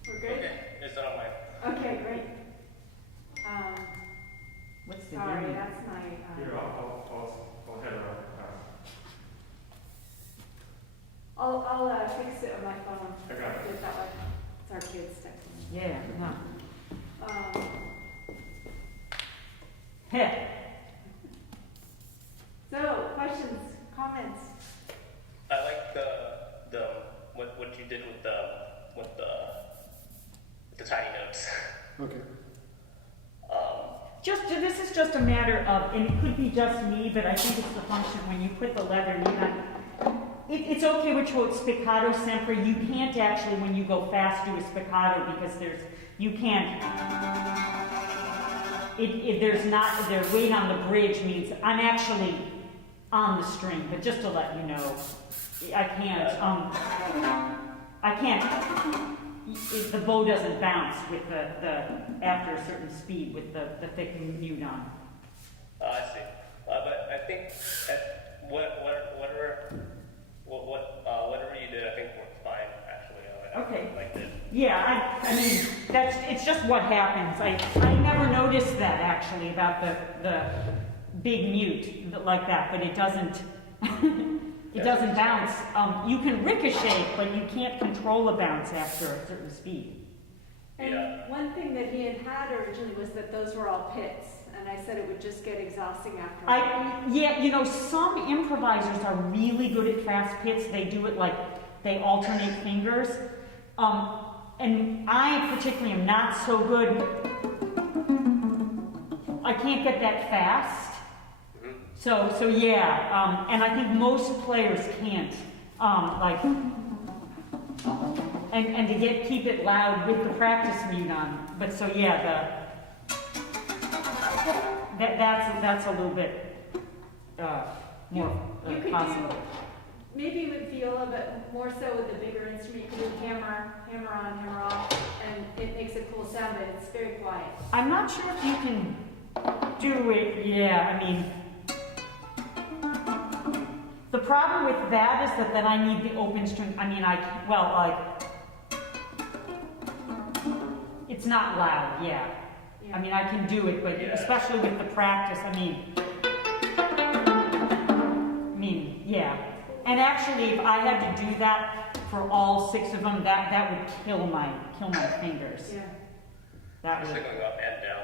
We're good? Okay, it's not on my. Okay, great. What's the Sorry, name? that's my, Here, I'll head around. I'll fix it on my phone. I got it. Do it that way. It's our kids texting. Yeah, no. Um, so, questions, comments? I like the what you did with the tiny notes. Okay. This is just a matter of, and it could be just me, but I think it's the function when you put the leather, it's okay with spiccato sempre. You can't actually, when you go fast, do a spiccato because you can't, there's not, their weight on the bridge means I'm actually on the string, but just to let you know, I can't, the bow doesn't bounce with after a certain speed with the thick mute on. I see. But I think whatever you did, I think worked fine, actually. Okay. I liked it. Yeah, I mean, it's just what happens. I never noticed that actually about the big mute like that, but it doesn't, it doesn't bounce. You can ricochet, but you can't control a bounce after a certain speed. And one thing that he had originally was that those were all pits, and I said it would just get exhausting after a while. Yeah, some improvisers are really good at fast pits. They do it like they alternate fingers. And I particularly am not so good. I can't get that fast. So yeah, and I think most players can't. And to keep it loud with the practice mute on. But so yeah, that's a little bit more You could possible. do maybe with viola, but more so with the bigger instrument. You could do hammer on, hammer off, and it makes a cool sound, but it's very quiet. I'm not sure if you can do it. Yeah, I mean, the problem with that is that then I need the open string. I mean, it's not loud. Yeah. I mean, I can do it, but especially with the practice, I mean, yeah. And actually, if I had to do that for all 6 of them, that would kill my fingers. Yeah. That It's would. like going up and down.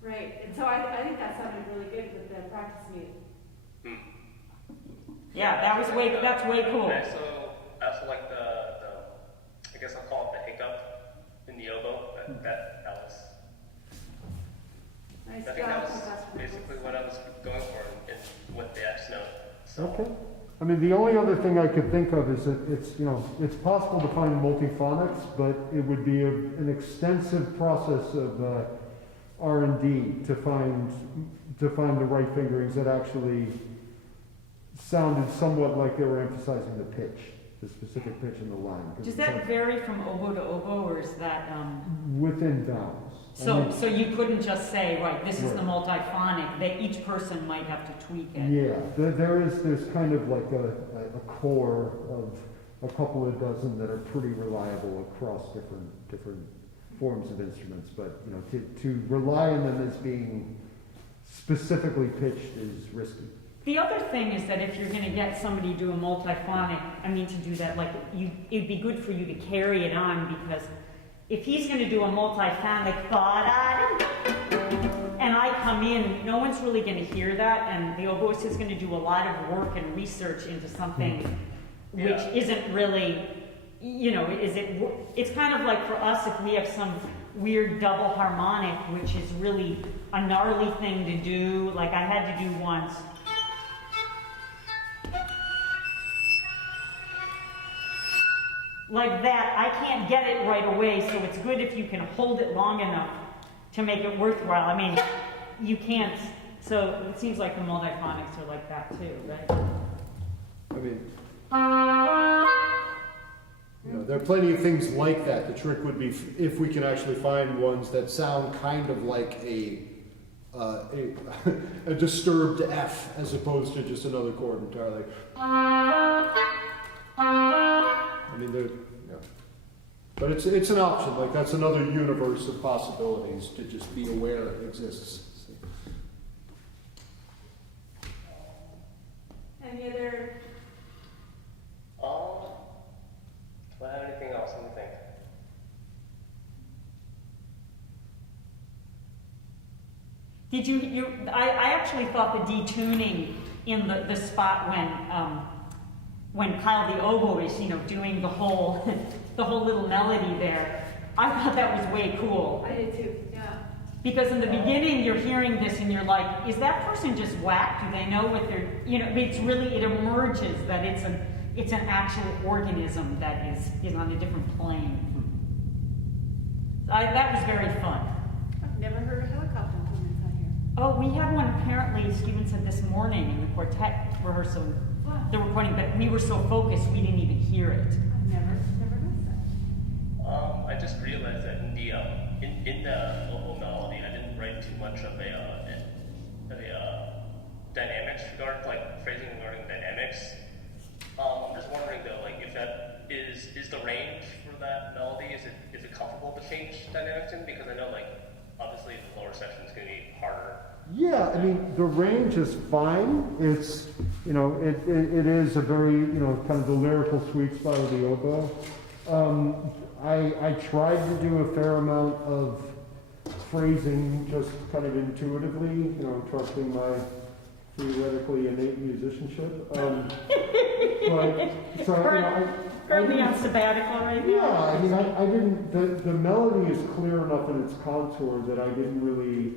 Right, and so I think that sounded really good with the practice mute. Yeah, that's way cool. And I also like the I guess I'll call it the hiccup in the oboe. That was. Nice I think job, that was Professor basically Nichols. what I was going for with the X note. So. Okay. I mean, the only other thing I could think of is that it's possible to find multiphonics, but it would be an extensive process of R&D to find the right fingerings that actually sounded somewhat like they were emphasizing the pitch, the specific pitch in the line. Does that vary from oboe to oboe, or is that within bounds? So you couldn't just say, right, this is the multiphonic. Each person might have to tweak it. Yeah, there's kind of like a core of a couple of dozen that are pretty reliable across different forms of instruments, but to rely on them as being specifically pitched is risky. The other thing is that if you're going to get somebody to do a multiphonic, to do that, it'd be good for you to carry it on, because if he's going to do a multiphonic, and I come in, no one's really going to hear that, and the oboist is going to do a lot of work and research into something which isn't really, it's kind of like for us if we have some weird double harmonic, which is really a gnarly thing to do, like I had to do once. like that, I can't get it right away, so it's good if you can hold it long enough to make it worthwhile. I mean, you can't, so it seems like the multiphonics are like that too, right? I mean, you know, there are plenty of things like that. The trick would be if we can actually find ones that sound kind of like a disturbed F as opposed to just another chord entirely. I mean, yeah. But it's an option. Like that's another universe of possibilities to just be aware exists. Any other? Do I have anything else? Let me think. Did you I actually thought the detuning in the spot when Kyle the oboe is, you know, doing the whole the whole little melody there, I thought that was way cool. I did too, yeah. Because in the beginning you're hearing this and you're like, is that person just whacked? Do they know what they're, you know, it's really, it emerges that it's an actual organism that is on a different plane. That was very fun. I've never heard a helicopter implements on here. Oh, we had one apparently, Steven said this morning in the quartet rehearsal, Wow. the recording, but we were so focused we didn't even hear it. I've never noticed that. I just realized that in the vocal melody, I didn't write too much of a dynamics regarding, like phrasing regarding dynamics. I'm just wondering though, like if that is the range for that melody, is it comfortable to change dynamics in? Because I know like obviously the lower section is going to be harder. Yeah, I mean, the range is fine. It's, you know, it is a very, you know, kind of the lyrical sweet spot of the oboe. I tried to do a fair amount of phrasing just kind of intuitively, you know, trusting my theoretically innate musicianship. But, so, you know, Currently on sabbatical right now. yeah, I mean, I didn't, the melody is clear enough in its contour that I didn't really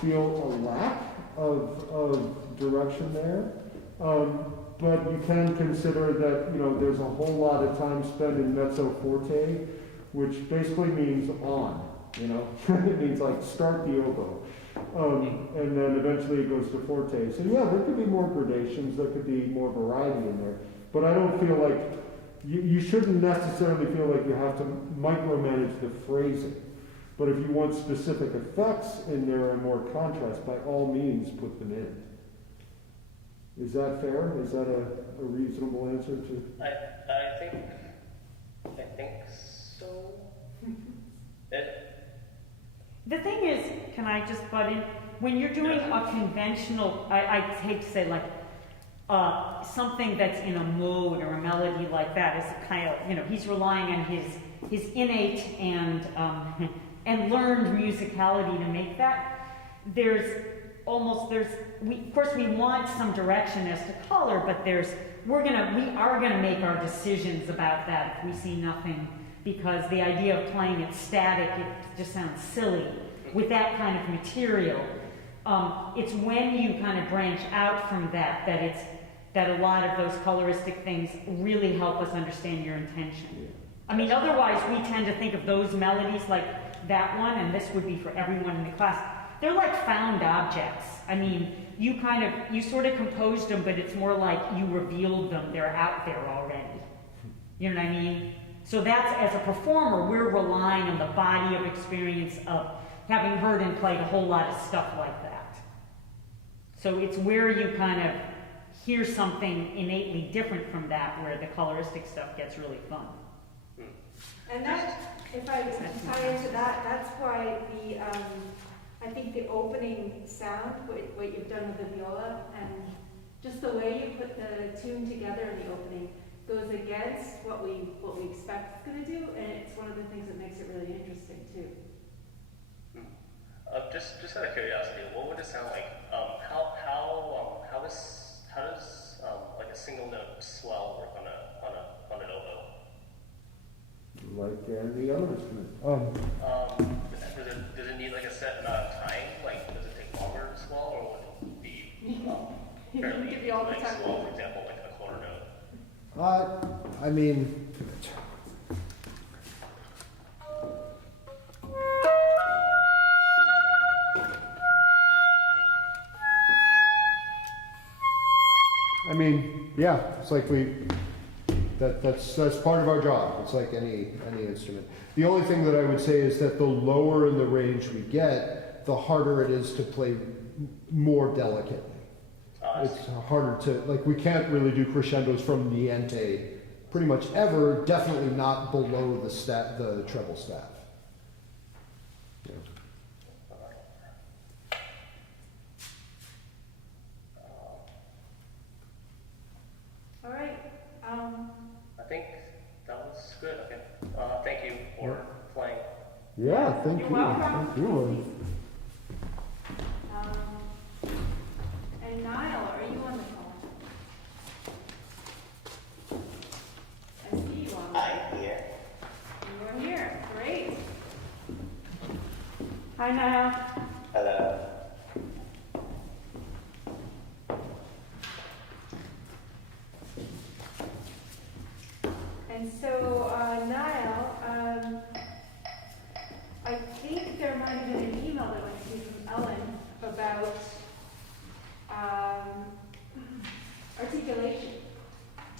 feel a lack of direction there. But you can consider that, you know, there's a whole lot of time spent in mezzo forte, which basically means on, you know? It means like start the oboe. And then eventually it goes to forte. So yeah, there could be more gradations, there could be more variety in there. But I don't feel like, you shouldn't necessarily feel like you have to micromanage the phrasing. But if you want specific effects in there and more contrast, by all means put them in. Is that fair? Is that a reasonable answer to? I think so. The thing is, can I just butt in? When you're doing a conventional, I hate to say like, something that's in a mode or a melody like that is kind of, you know, he's relying on his innate and learned musicality to make that. Of course we want some direction as to color, but we are gonna make our decisions about that if we see nothing, because the idea of playing it static, it just sounds silly with that kind of material. It's when you kind of branch out from that that a lot of those coloristic things really help us understand your intention. I mean, otherwise we tend to think of those melodies like that one, and this would be for everyone in the class. They're like found objects. I mean, you sort of composed them, but it's more like you revealed them. They're out there already. You know what I mean? So that's, as a performer, we're relying on the body of experience of having heard and played a whole lot of stuff like that. So it's where you kind of hear something innately different from that, where the coloristic stuff gets really fun. And that, if I tie into that, that's why I think the opening sound, what you've done with the viola, and just the way you put the tune together in the opening goes against what we expect it's going to do, and it's one of the things that makes it really interesting too. Just out of curiosity, what would it sound like? How does like a single note swell work on an oboe? Like any other instrument. Does it need like a set amount of time? Like, does it take longer to swell, or would it be fairly Give you all the like time. swell, for example, like a quarter note? I mean, mean, yeah, it's like that's part of our job. It's like any instrument. The only thing that I would say is that the lower in the range we get, the harder it is to play more delicately. It's harder to, like, we can't really do crescendos from niente pretty much ever, definitely not below the treble staff. Yeah. All right, I think that was good. Okay. Thank you for playing. Yeah, thank You're you. welcome. Thank you. And Niall, are you on the call? I see you on. I'm here. You are here, great. Hi, Niall. Hello. And so, Niall, I think there might have been an email that went to you from Ellen about articulation.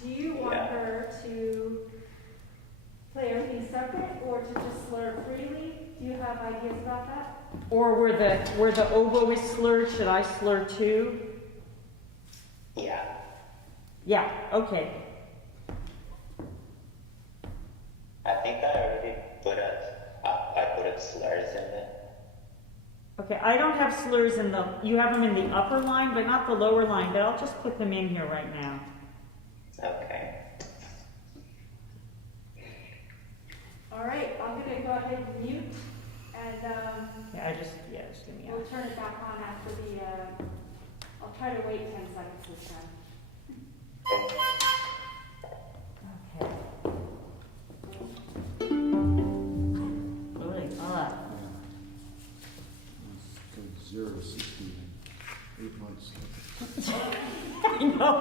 Do you want her to play everything separate or to just slur freely? Do you have ideas about that? Or where the oboe is slurred, should I slur too? Yeah. Yeah, okay. I think I already put slurs in it. Okay, I don't have slurs you have them in the upper line, but not the lower line, but I'll just put them in here right now. Okay. All right, I'm gonna go ahead and mute and Just give me we'll turn it back on after I'll try to wait 10 seconds this time. Okay. Loading up. 0 to 60 in 8 months. I know.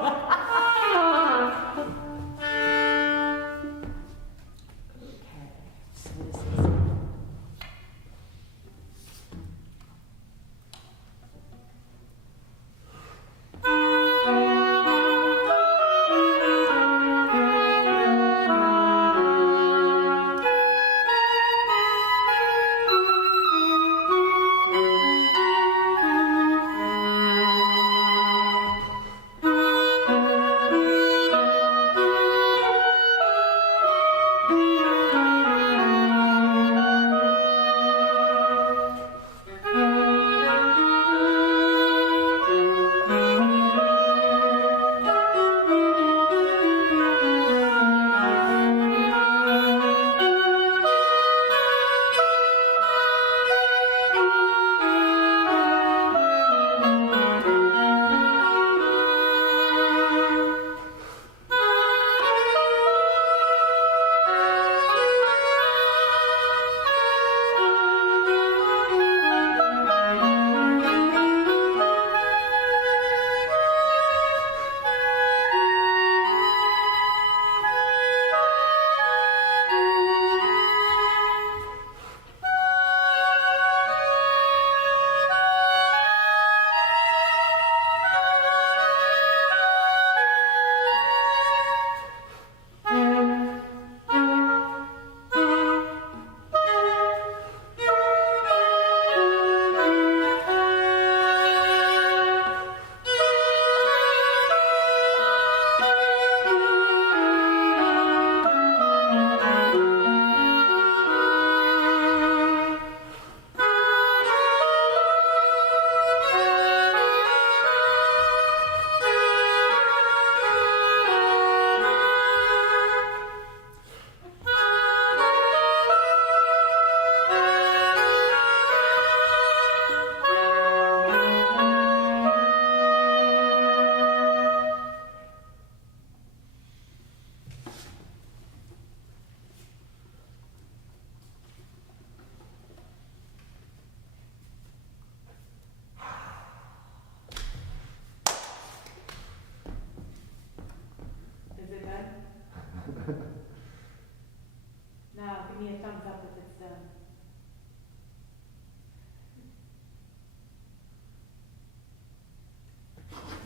Now, give me a thumbs up if it's done.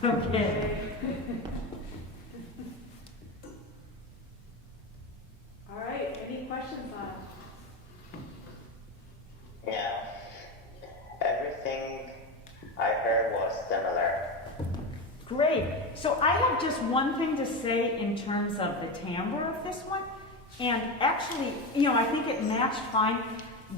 Okay. similar. Great. So I have just one thing to say in terms of the timbre of this one. And actually, you know, I think it matched fine.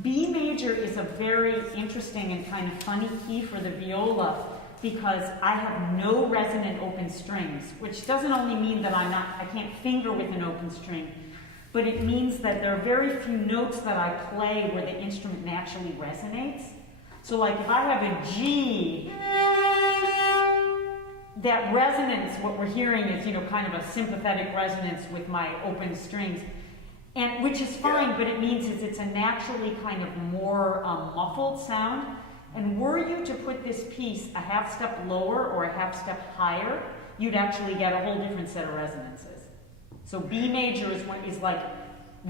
B major is a very interesting and kind of funny key for the viola because I have no resonant open strings, which doesn't only mean that I can't finger with an open string, but it means that there are very few notes that I play where the instrument naturally resonates. So like if I have a G, that resonance, what we're hearing is, you know, kind of a sympathetic resonance with my open strings, and which is fine, but it means it's a naturally kind of more muffled sound. And were you to put this piece a half step lower or a half step higher, you'd actually get a whole different set of resonances. So B major is like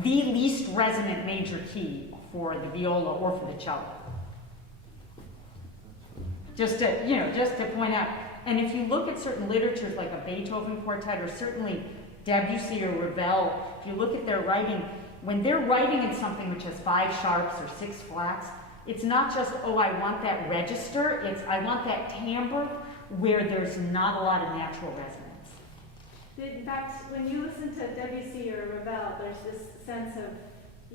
the least resonant major key for the viola or for the cello. Just to point out. And if you look at certain literatures like a Beethoven quartet or certainly Debussy or Ravel, if you look at their writing, when they're writing in something which has 5 sharps or 6 flats, it's not just, oh, I want that register, it's I want that timbre where there's not a lot of natural resonance. In fact, when you listen to Debussy or Ravel, there's this sense of,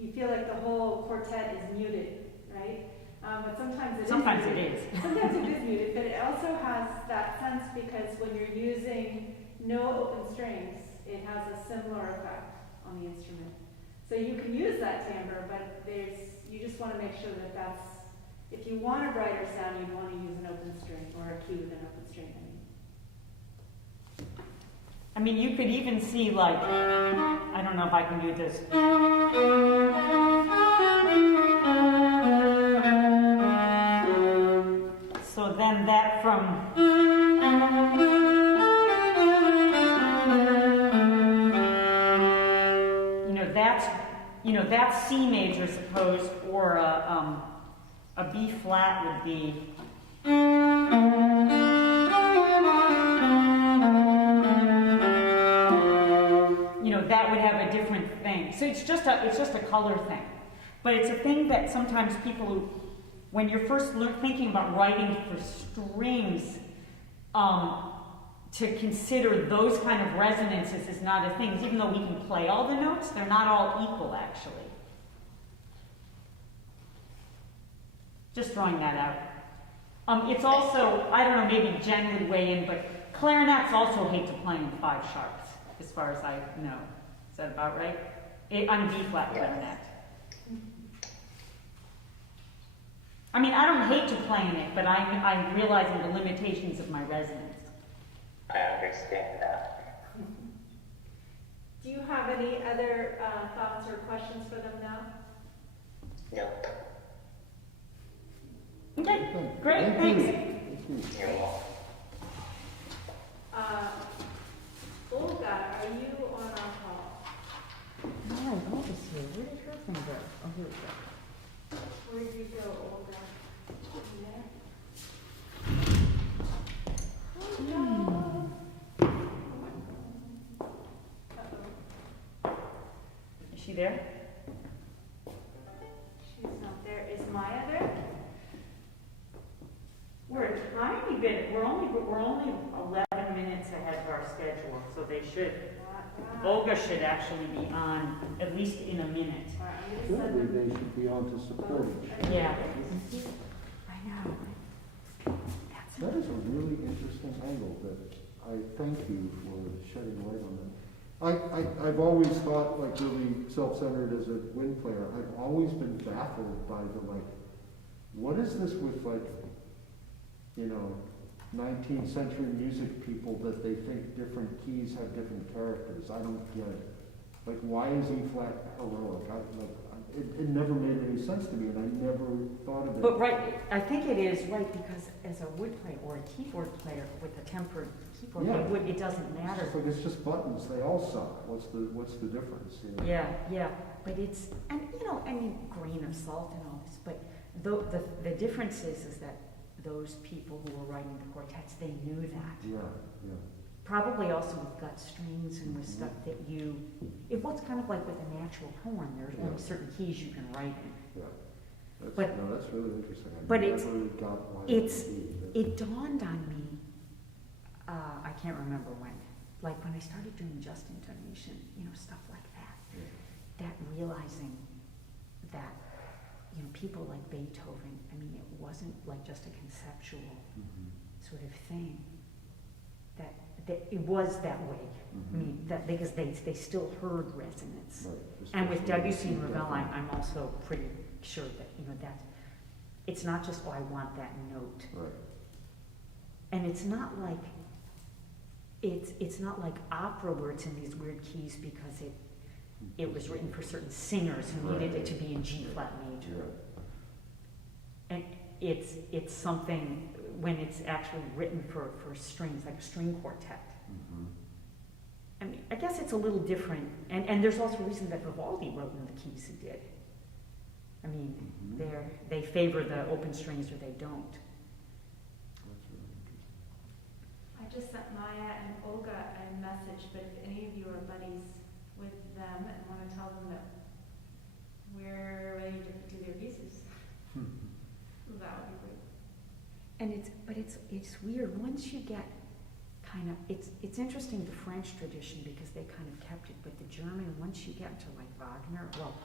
you feel like the whole quartet is muted, right? But sometimes it is. Sometimes it is muted, but it also has that sense because when you're using no open strings, it has a similar effect on the instrument. So you can use that timbre, but you just want to make sure that that's, if you want a brighter sound, you'd want to use an open string or a key with an open string. I mean, you could even see like, I don't know if I can do this. So then that from, that's C major, suppose, or a B flat would be. That would have a different thing. So it's just a color thing, but it's a thing that sometimes people, when you're first thinking about writing for strings, to consider those kind of resonances is not a thing. Even though we can play all the notes, they're not all equal, actually. Just throwing that out. It's also, I don't know, maybe Jen would weigh in, but clarinets also hate to play in 5 sharps, as far as I know. Is that about right? I'm B flat clarinet. I mean, I don't hate to play in it, but I'm realizing the limitations of my resonance. I understand that. Do you have any other thoughts or questions for them now? Nope. Okay, great, thanks. You're welcome. Olga, are you on our call? No, Olga's here. Where did her thing go? Oh, here we go. Where did you go, Olga? Is she there? She's not there. Is Maya there? We're a tiny bit. We're only 11 minutes ahead of our schedule, so they should. Olga should actually be on at least in a minute. Surely they should be on to support each other. Yeah. I know. That is a really interesting angle that I thank you for shedding light on that. I've always thought, like, really self-centered as a wind player. I've always been baffled by the, like, what is this with, like, 19th century music people that they think different keys have different characters? I don't get it. Like, why is E flat heroic? It never made any sense to me, and I never thought of it. But I think it is right, because as a wood player or a keyboard player with a tempered keyboard, it doesn't matter. It's just buttons. They all suck. What's the difference? Yeah. But it's, and I mean, grain of salt and all this, but the difference is that those people who were writing the quartets, they knew that. Yeah. Probably also with gut strings and with stuff that it was kind of like with a natural horn. There's only certain keys you can write in. Yeah. That's really interesting. It dawned on me can't remember when, like when I started doing just intonation, you know, stuff like that. That realizing that, you know, people like Beethoven, I mean, it wasn't like just a conceptual sort of thing. That it was that way. I mean, that because they still heard resonance. And with Debussy and Ravel, I'm also pretty sure that, you know, that it's not just, oh, I want that note. Right. And it's not like opera where it's in these weird keys because it was written for certain singers who needed it to be in G flat major. And it's something when it's actually written for strings, like a string quartet. I mean, I guess it's a little different, and there's also a reason that Vivaldi wrote in the keys he did. I mean, they favor the open strings or they don't. That's really interesting. I just sent Maya and Olga a message, but if any of you are buddies with them and want to tell them that we're ready to do their visas, that would be great. And it's weird, once you get kind of, it's interesting the French tradition because they kind of kept it, but the German, once you get into like Wagner, well,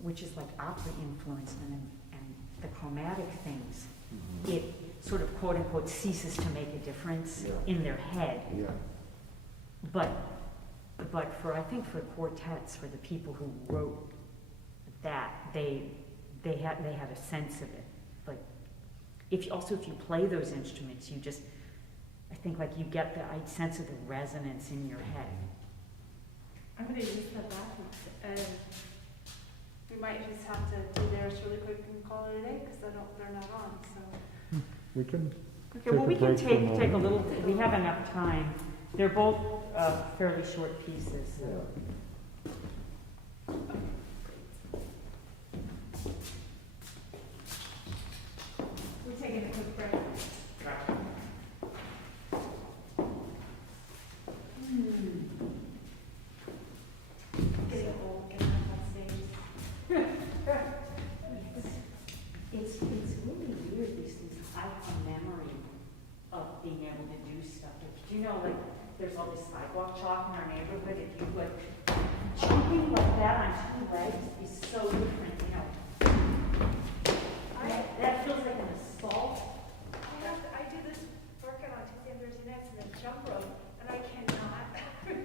which is like opera influenced and the chromatic things, it sort of quote unquote ceases to make a difference in their head. Yeah. But I think for quartets, for the people who wrote that, they had a sense of it. Like if you play those instruments, you just, I think like you get the sense of the resonance in your head. I'm going to use the bathroom. We might just have to do theirs really quick and call it a day because they're not on. So. We can. Okay, well, we can take a little, we have enough time. They're both fairly short pieces. So. We're taking a quick break. Getting old, getting up on stage. It's really weird, these things. I have a memory of being able to do stuff. Do you know, like, there's all this sidewalk chalk in our neighborhood. If you would, jumping like that on two legs is so different, you know. That feels like an assault. I do this workout on Tuesday and Thursday nights in a jump rope, and I cannot.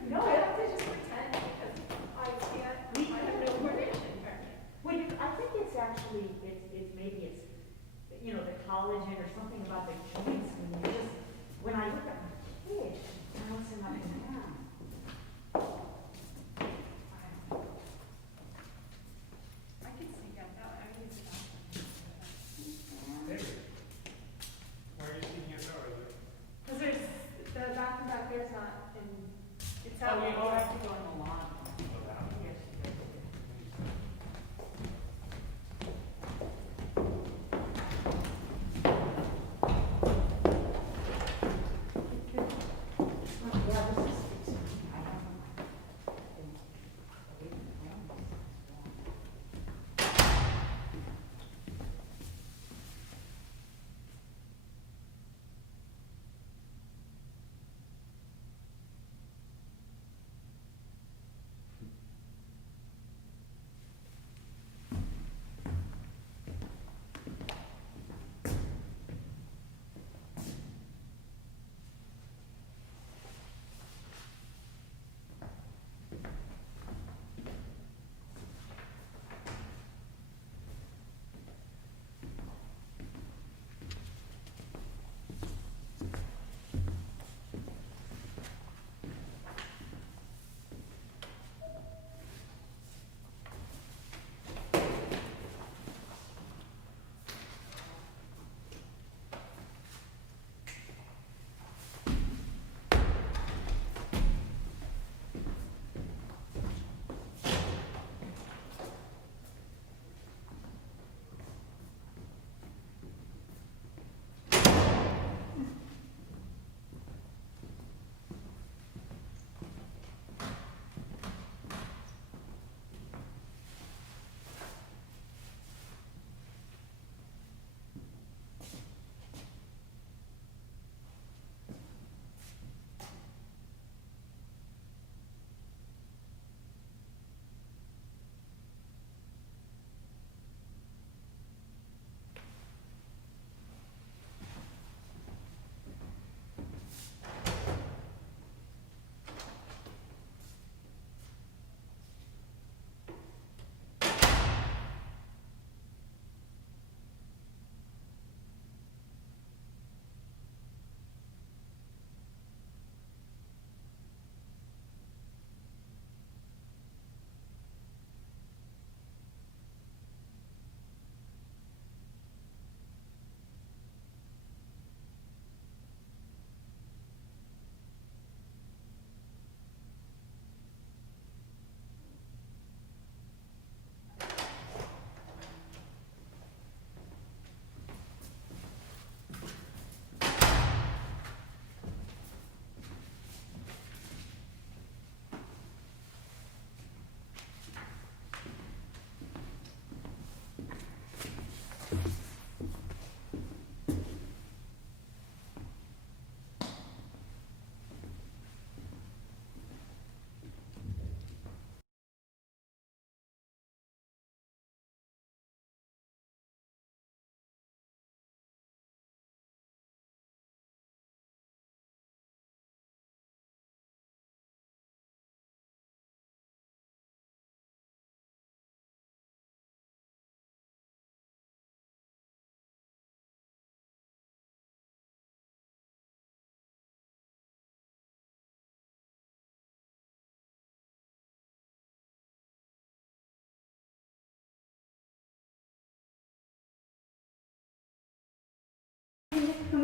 No, I have to just pretend because I can't. I have no coordination apparently. Well, I think it's actually, maybe it's, you know, the collagen or something about the joints. And when I look at my kid, bouncing up and down. I can see down now. I can see down. Why are you seeing it now? Because there's the bathroom back there is not in. It's Oh, out. we all have to go in the lawn. Yes. Yeah, this is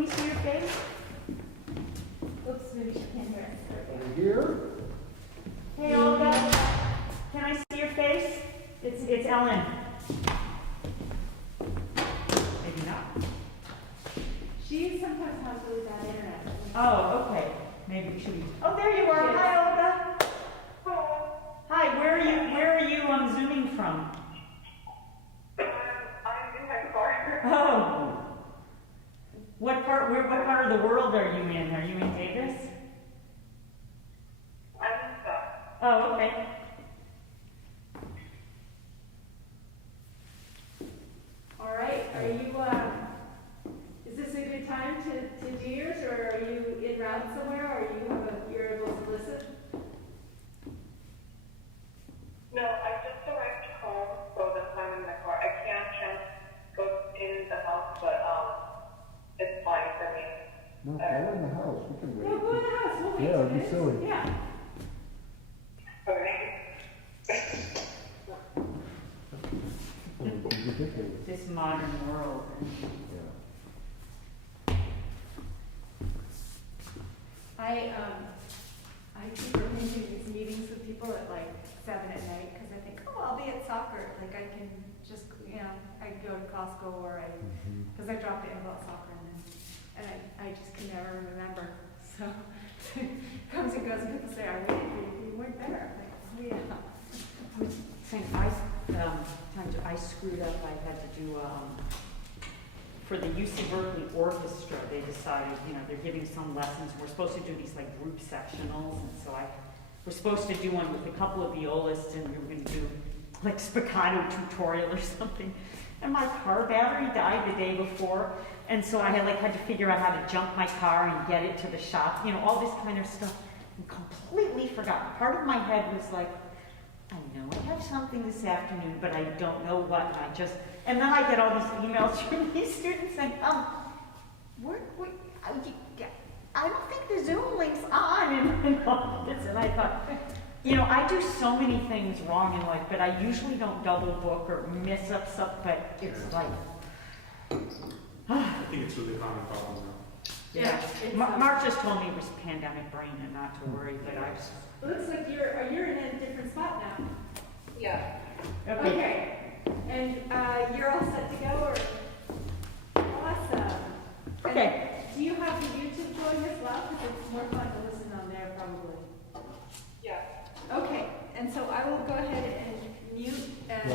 see your face? Oops, maybe she can't hear us. There we go. Over here. Hey, Olga, can I see your face? It's Ellen. Maybe not. She sometimes has really bad internet. Oh, okay. Maybe we should be. Oh, there you are. Hi, Olga. Hi. Where are you zooming from? I'm in my car. Oh. What part of the world are you in? Are you in Davis? I'm in stuff. Oh, okay. All right, are you, is this a good time to do yours, or are you en route somewhere, or you're able to listen? No, I just arrived home, so that's why I'm in my car. I can't go in the house, but it's fine for me. No, go in the house, we can No, wait. go in the house, we'll wait Yeah, it'd be 2 minutes. silly. Yeah. Okay. Ridiculous. This modern world. Yeah. I keep arranging these meetings with people at like 7 at night, because I think, oh, I'll be at soccer, like I can just, I go to Costco, or because I dropped in about soccer, and I just can never remember, so it comes and goes, and people say, I waited for you, you weren't there, I'm like, oh yeah. I was saying, I screwed up. I had to do, for the UC Berkeley Orchestra, they decided, they're giving some lessons. We're supposed to do these like group sectionals, and so we're supposed to do one with a couple of violists, and we were going to do like spiccato tutorial or something. And my car battery died the day before, and so I had to figure out how to jump my car and get it to the shop, all this kind of stuff. And completely forgot. Part of my head was like, I know I have something this afternoon, but I don't know what. And then I get all these emails from these students saying, I don't think the Zoom link's on, and all this. And I thought, I do so many things wrong in life, but I usually don't double book or mess up stuff, but it's like, I think it's a really common problem now. yeah. Mark just told me it was pandemic brain and not to worry, but I just. Looks like you're in a different spot now. Yeah. Okay. And you're all set to go, or? Awesome. Okay. And do you have the YouTube going as well? Because it's more fun to listen on there, probably. Yeah. Okay. And so I will go ahead and mute, and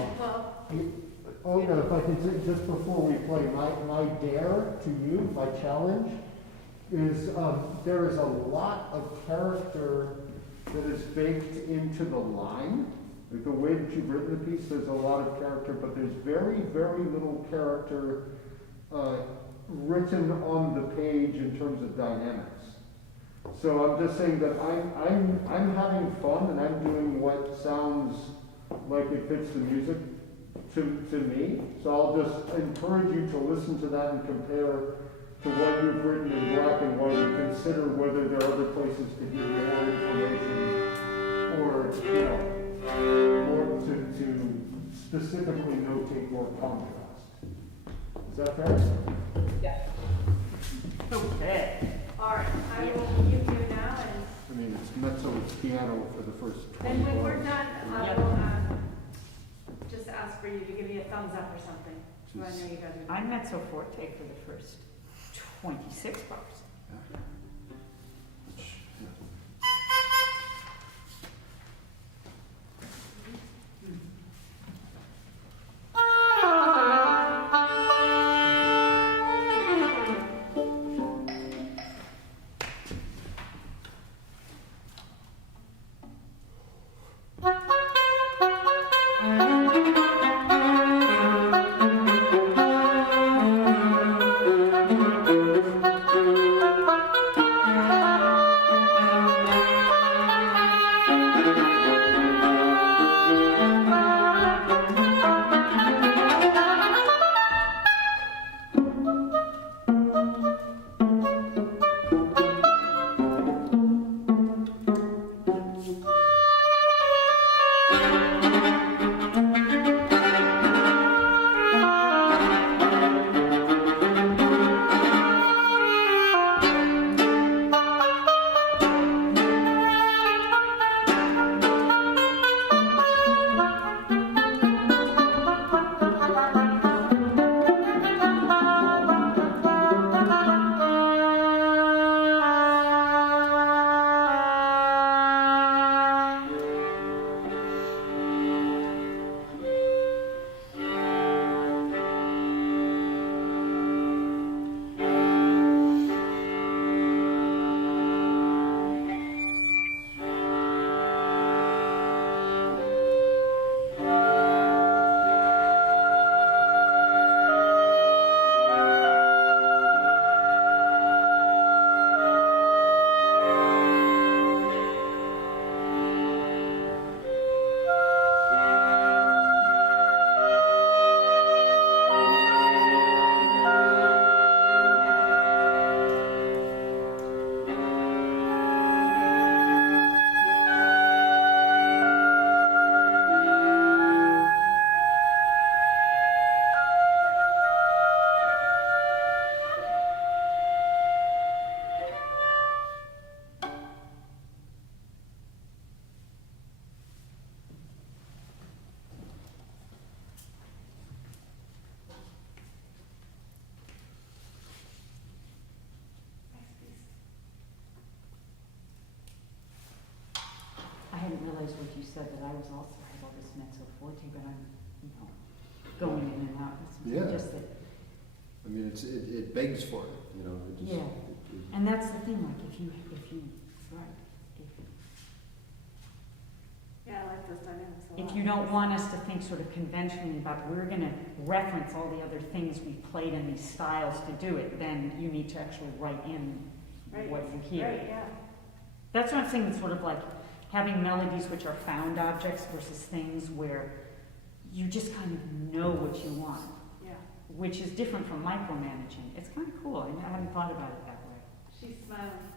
Olga, if I can say, just before we play, my dare to you, my challenge, is there is a lot of character that is baked into the line. Like the way that you've written the piece, there's a lot of character, but there's very, very little character written on the page in terms of dynamics. So I'm just saying that I'm having fun, and I'm doing what sounds like it fits the music to me. So I'll just encourage you to listen to that and compare to what you've written in black and white, and consider whether there are other places to give more information, or more to specifically notate more contrast. Is that fair? Yeah. Okay. all right. I will mute you now, and I mean, it's mezzo, it's piano for the first 20 then when we're bars. done, I will just ask for you to give me a thumbs up or something. So I know you guys are. I'm mezzo forte for the first 26 bars. place what you said, that I was also, I have all this mezzo forte, but I'm, going in and out. It's Yeah. just that, I mean, it begs for it, you know, it just. Yeah. and that's the thing, like, if you, right, Yeah, I like those dynamics a lot. if you don't want us to think sort of conventionally about, we're gonna reference all the other things we played in these styles to do it, then you need to actually write in Right. what you hear. Right, yeah. That's what I'm saying, it's sort of like having melodies which are found objects versus things where you just kind of know what you want, Yeah. which is different from micromanaging. It's kind of cool. I hadn't thought about it that way. She's smiling.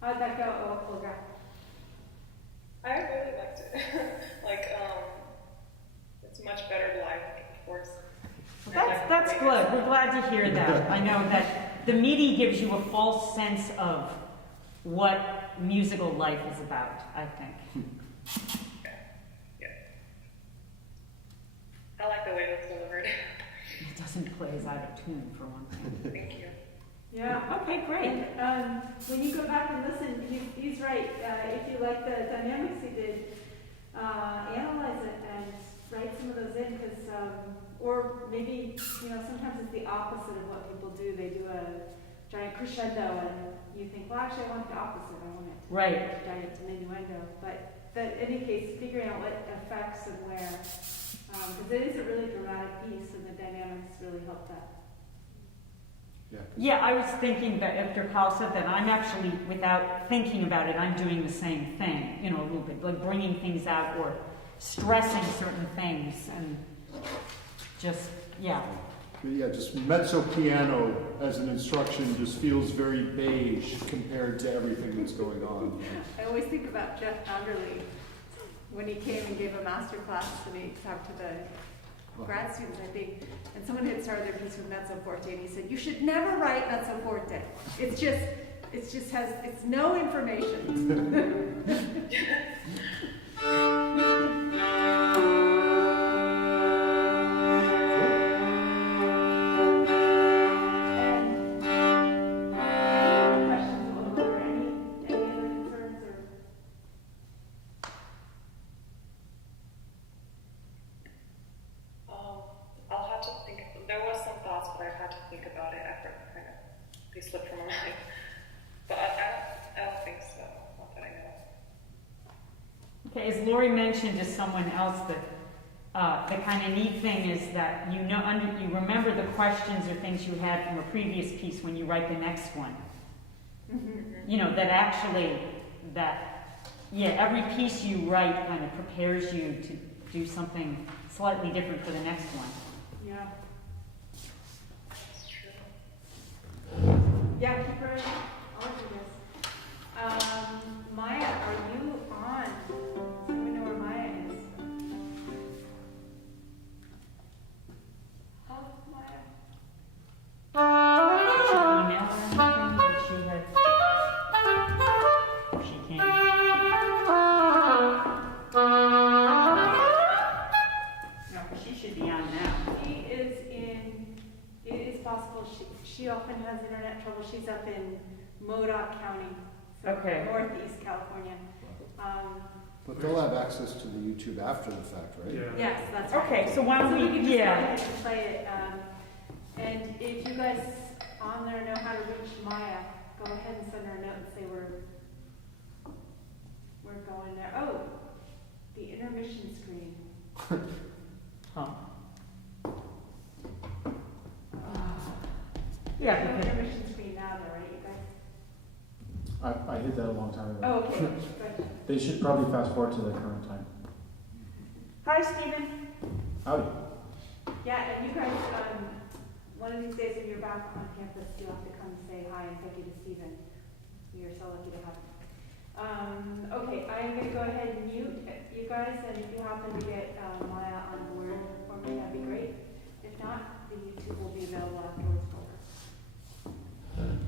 How'd that go, Olga? I really liked it. It's much better live, of course. Well, that's good. We're glad to hear that. I know that the MIDI gives you a false sense of what musical life is about, I think. Yeah. I like the way it was delivered. It doesn't play as out of tune, for one thing. Thank you. Yeah. Okay, great. And when you go back and listen, he's right. If you like the dynamics he did, analyze it and write some of those in, because, or maybe, sometimes it's the opposite of what people do. They do a giant crescendo, and you think, well, actually, I want the opposite. I want it to Right. be a giant diminuendo. But in any case, figuring out what effects and where, because it is a really dramatic piece, and the dynamics really help that. Yeah, I was thinking that after Kyle said that, I'm actually, without thinking about it, I'm doing the same thing, a little bit, like bringing things out or stressing certain things and just, yeah. Yeah, just mezzo piano as an instruction just feels very beige compared to everything that's going on. I always think about Jeff Underly when he came and gave a master class and he talked to the grad students, I think, and someone had started their piece with mezzo forte and he said, you should never write mezzo forte. It's no information. I'll have to think. There was some thoughts, but I've had to think about it after they slipped from my mind. But I don't think so. Not that I know. Okay, as Lori mentioned to someone else, the kind of neat thing is that you remember the questions or things you had from a previous piece when you write the next one. Mm-hmm. That actually, every piece you write kind of prepares you to do something slightly different for the next one. Yeah. That's true. Yeah, keep writing. I'll do this. Maya, are you on? Does anyone know where Maya is? Oh, Maya. Did you email her anything that she had? If she can. No, she should be on now. It is possible, she often has internet trouble. She's up in Modoc County, so Okay. northeast California. But they'll have access to the YouTube after the fact, right? Yeah. Yes, that's right. Okay, so why don't So we we, can just go yeah. ahead and play it. And if you guys on there know how to reach Maya, go ahead and send her a note and say we're going there. Oh, the intermission screen. Huh. There's Yeah, no because, intermission screen now though, right, you guys? I hit that a long time ago. Oh, okay, good. They should probably fast forward to the current time. hi, Stephen. Howdy. Yeah, and you guys, one of these days when you're back on campus, you'll have to come say hi and thank you to Stephen. We are so lucky to have him. Okay, I'm going to go ahead and mute you guys, and if you happen to get Maya on board for me, that'd be great. If not, the YouTube will be available afterwards for her.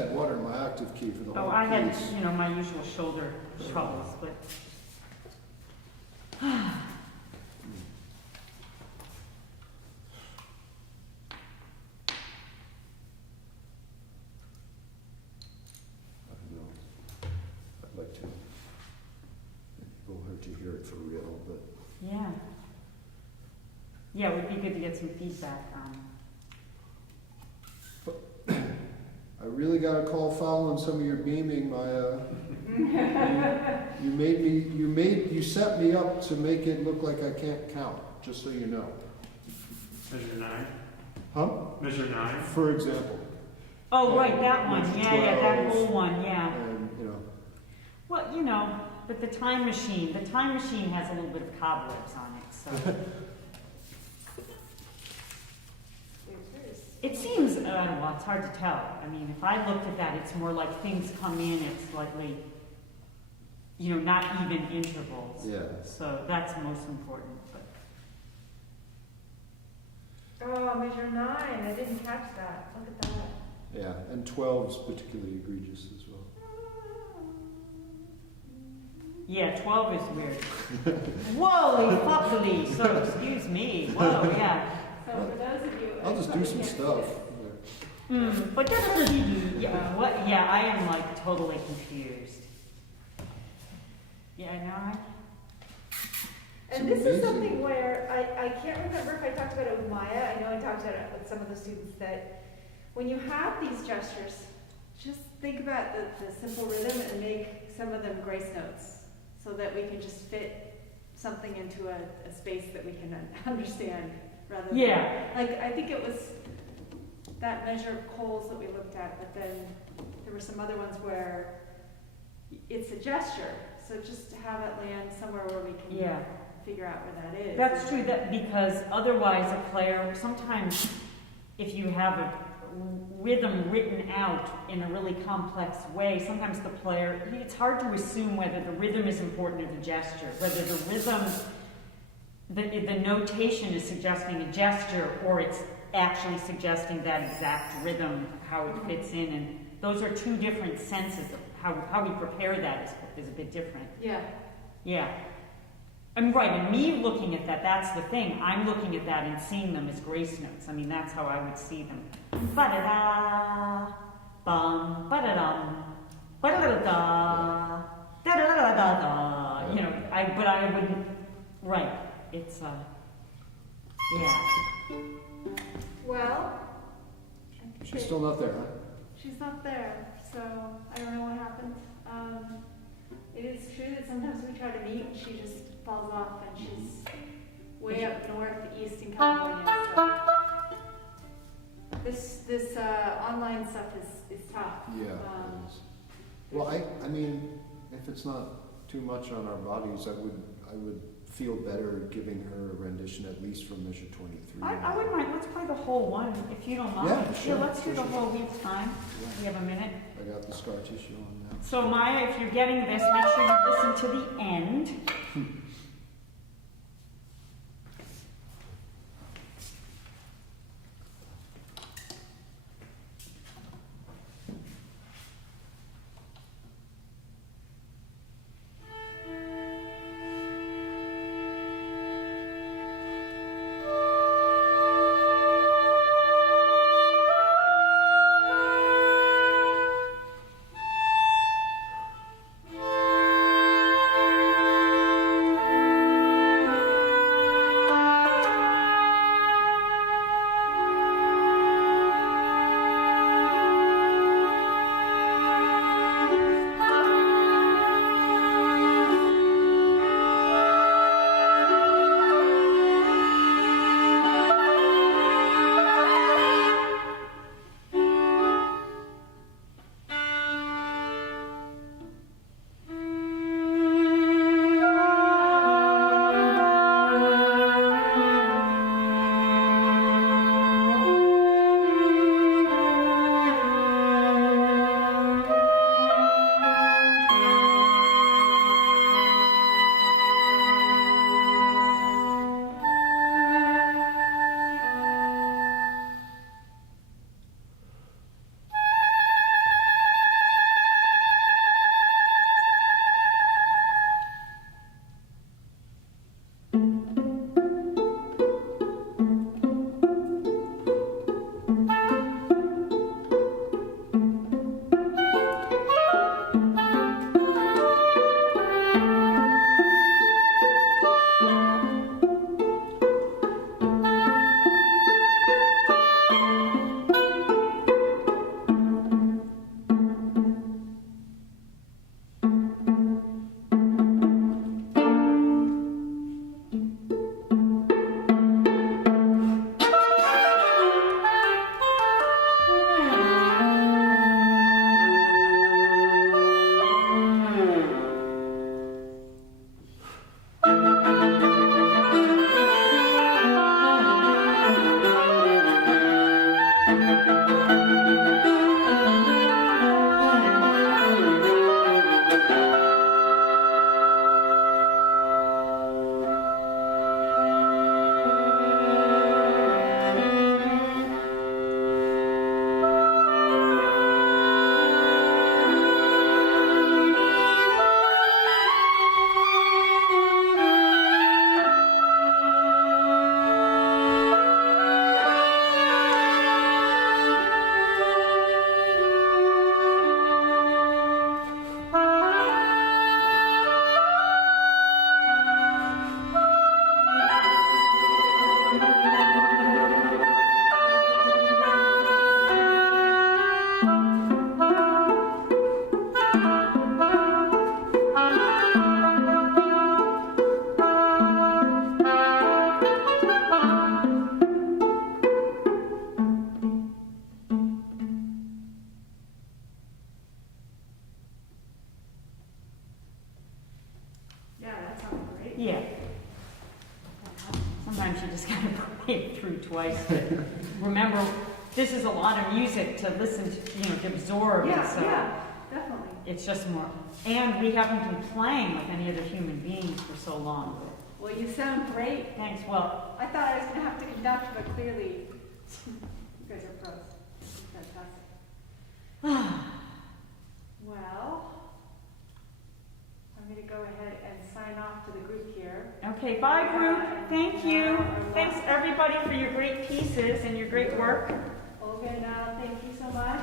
had water in my active key for the whole Oh, I had, piece. my usual shoulder troubles, but. I don't know. I'd like to. It will hurt to hear it for real, but. Yeah. Yeah, it would be good to get some feedback on. I really got to call foul on some of your beaming, Maya. You set me up to make it look like I can't count, just so you know. Measure 9. Huh? Measure 9. For example. Oh, right, that one. Measure Yeah, that 12, whole one, yeah. And, Well, but the time machine has a little bit of cobwebs on it, so. It seems, well, it's hard to tell. I mean, if I looked at that, it's more like things come in at slightly, not even intervals. Yeah. So that's most important. But Oh, measure 9, I didn't catch that, look at that. Yeah, and 12 is particularly egregious as well. yeah, 12 is weird. Whoa, fuckly. So excuse me. Whoa, yeah. So for those of you. I'll just do some stuff. But yeah, what? Yeah, I am like totally confused. Yeah, I know. And this is something where I can't remember if I talked about it with Maya. I know I talked about it with some of the students that when you have these gestures, just think about the simple rhythm and make some of them grace notes so that we can just fit something into a space that we can understand rather than. Yeah. Like, I think it was that measure of coals that we looked at, but then there were some other ones where it's a gesture. So just to have it land somewhere where we can figure out where that is. That's true, that because otherwise a player, sometimes if you have a rhythm written out in a really complex way, sometimes the player, it's hard to assume whether the rhythm is important or the gesture, whether the rhythm, the notation is suggesting a gesture or it's actually suggesting that exact rhythm, how it fits in, and those are two different senses of how we prepare that is a bit different. Yeah. Yeah. I'm right, and me looking at that, that's the thing. I'm looking at that and seeing them as grace notes. I mean, that's how I would see them. Ba-da-da, bum, ba-da-dum, ba-da-da-da, da-da-da-da-da. But I wouldn't, right, it's, yeah. Well. She's still not there, huh? She's not there, so I don't know what happened. It is true that sometimes we try to meet and she just falls off and she's way up north, east in California. So this online stuff is tough. Yeah, it is. Well, I mean, if it's not too much on our bodies, I would feel better giving her a rendition at least from measure 23. I wouldn't mind. Let's play the whole one, if you don't mind. Yeah, sure. Let's do the whole week's time. Yeah. We have a minute. I got the scar tissue on now. So Maya, if you're getting this, make sure you listen to the end. Yeah. Sometimes you just gotta play it through twice. But remember, this is a lot of music to listen to, to absorb. Yeah, and so yeah, definitely. it's just more. And we haven't been playing with any other human beings for so long. Well, you sound great. Thanks. Well, I thought I was gonna have to conduct, but clearly, you guys are pros. Fantastic. Well, I'm gonna go ahead and sign off to the group here. okay, bye group. Thank you. Thanks everybody for your great pieces and your great work. Olga and Al, thank you so much,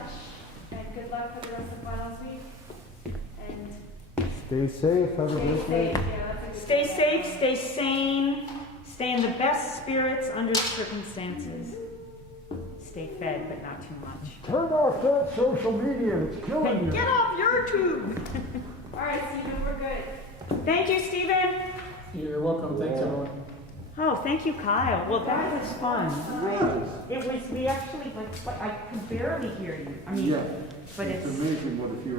and good luck for the rest of finals week. And Stay safe, have a stay great safe. day. Yeah, that's a good Stay thing. safe, stay sane, stay in the best spirits under circumstances. Stay fed, but not too much. Turn off that social media, it's killing And you. get off YouTube. All right, Stephen, we're good. Thank you, Stephen. You're welcome, thanks everyone. Oh, thank you, Kyle. Well, that was fun. We actually, I could barely hear you. I mean, Yeah, but it's it's. amazing what a few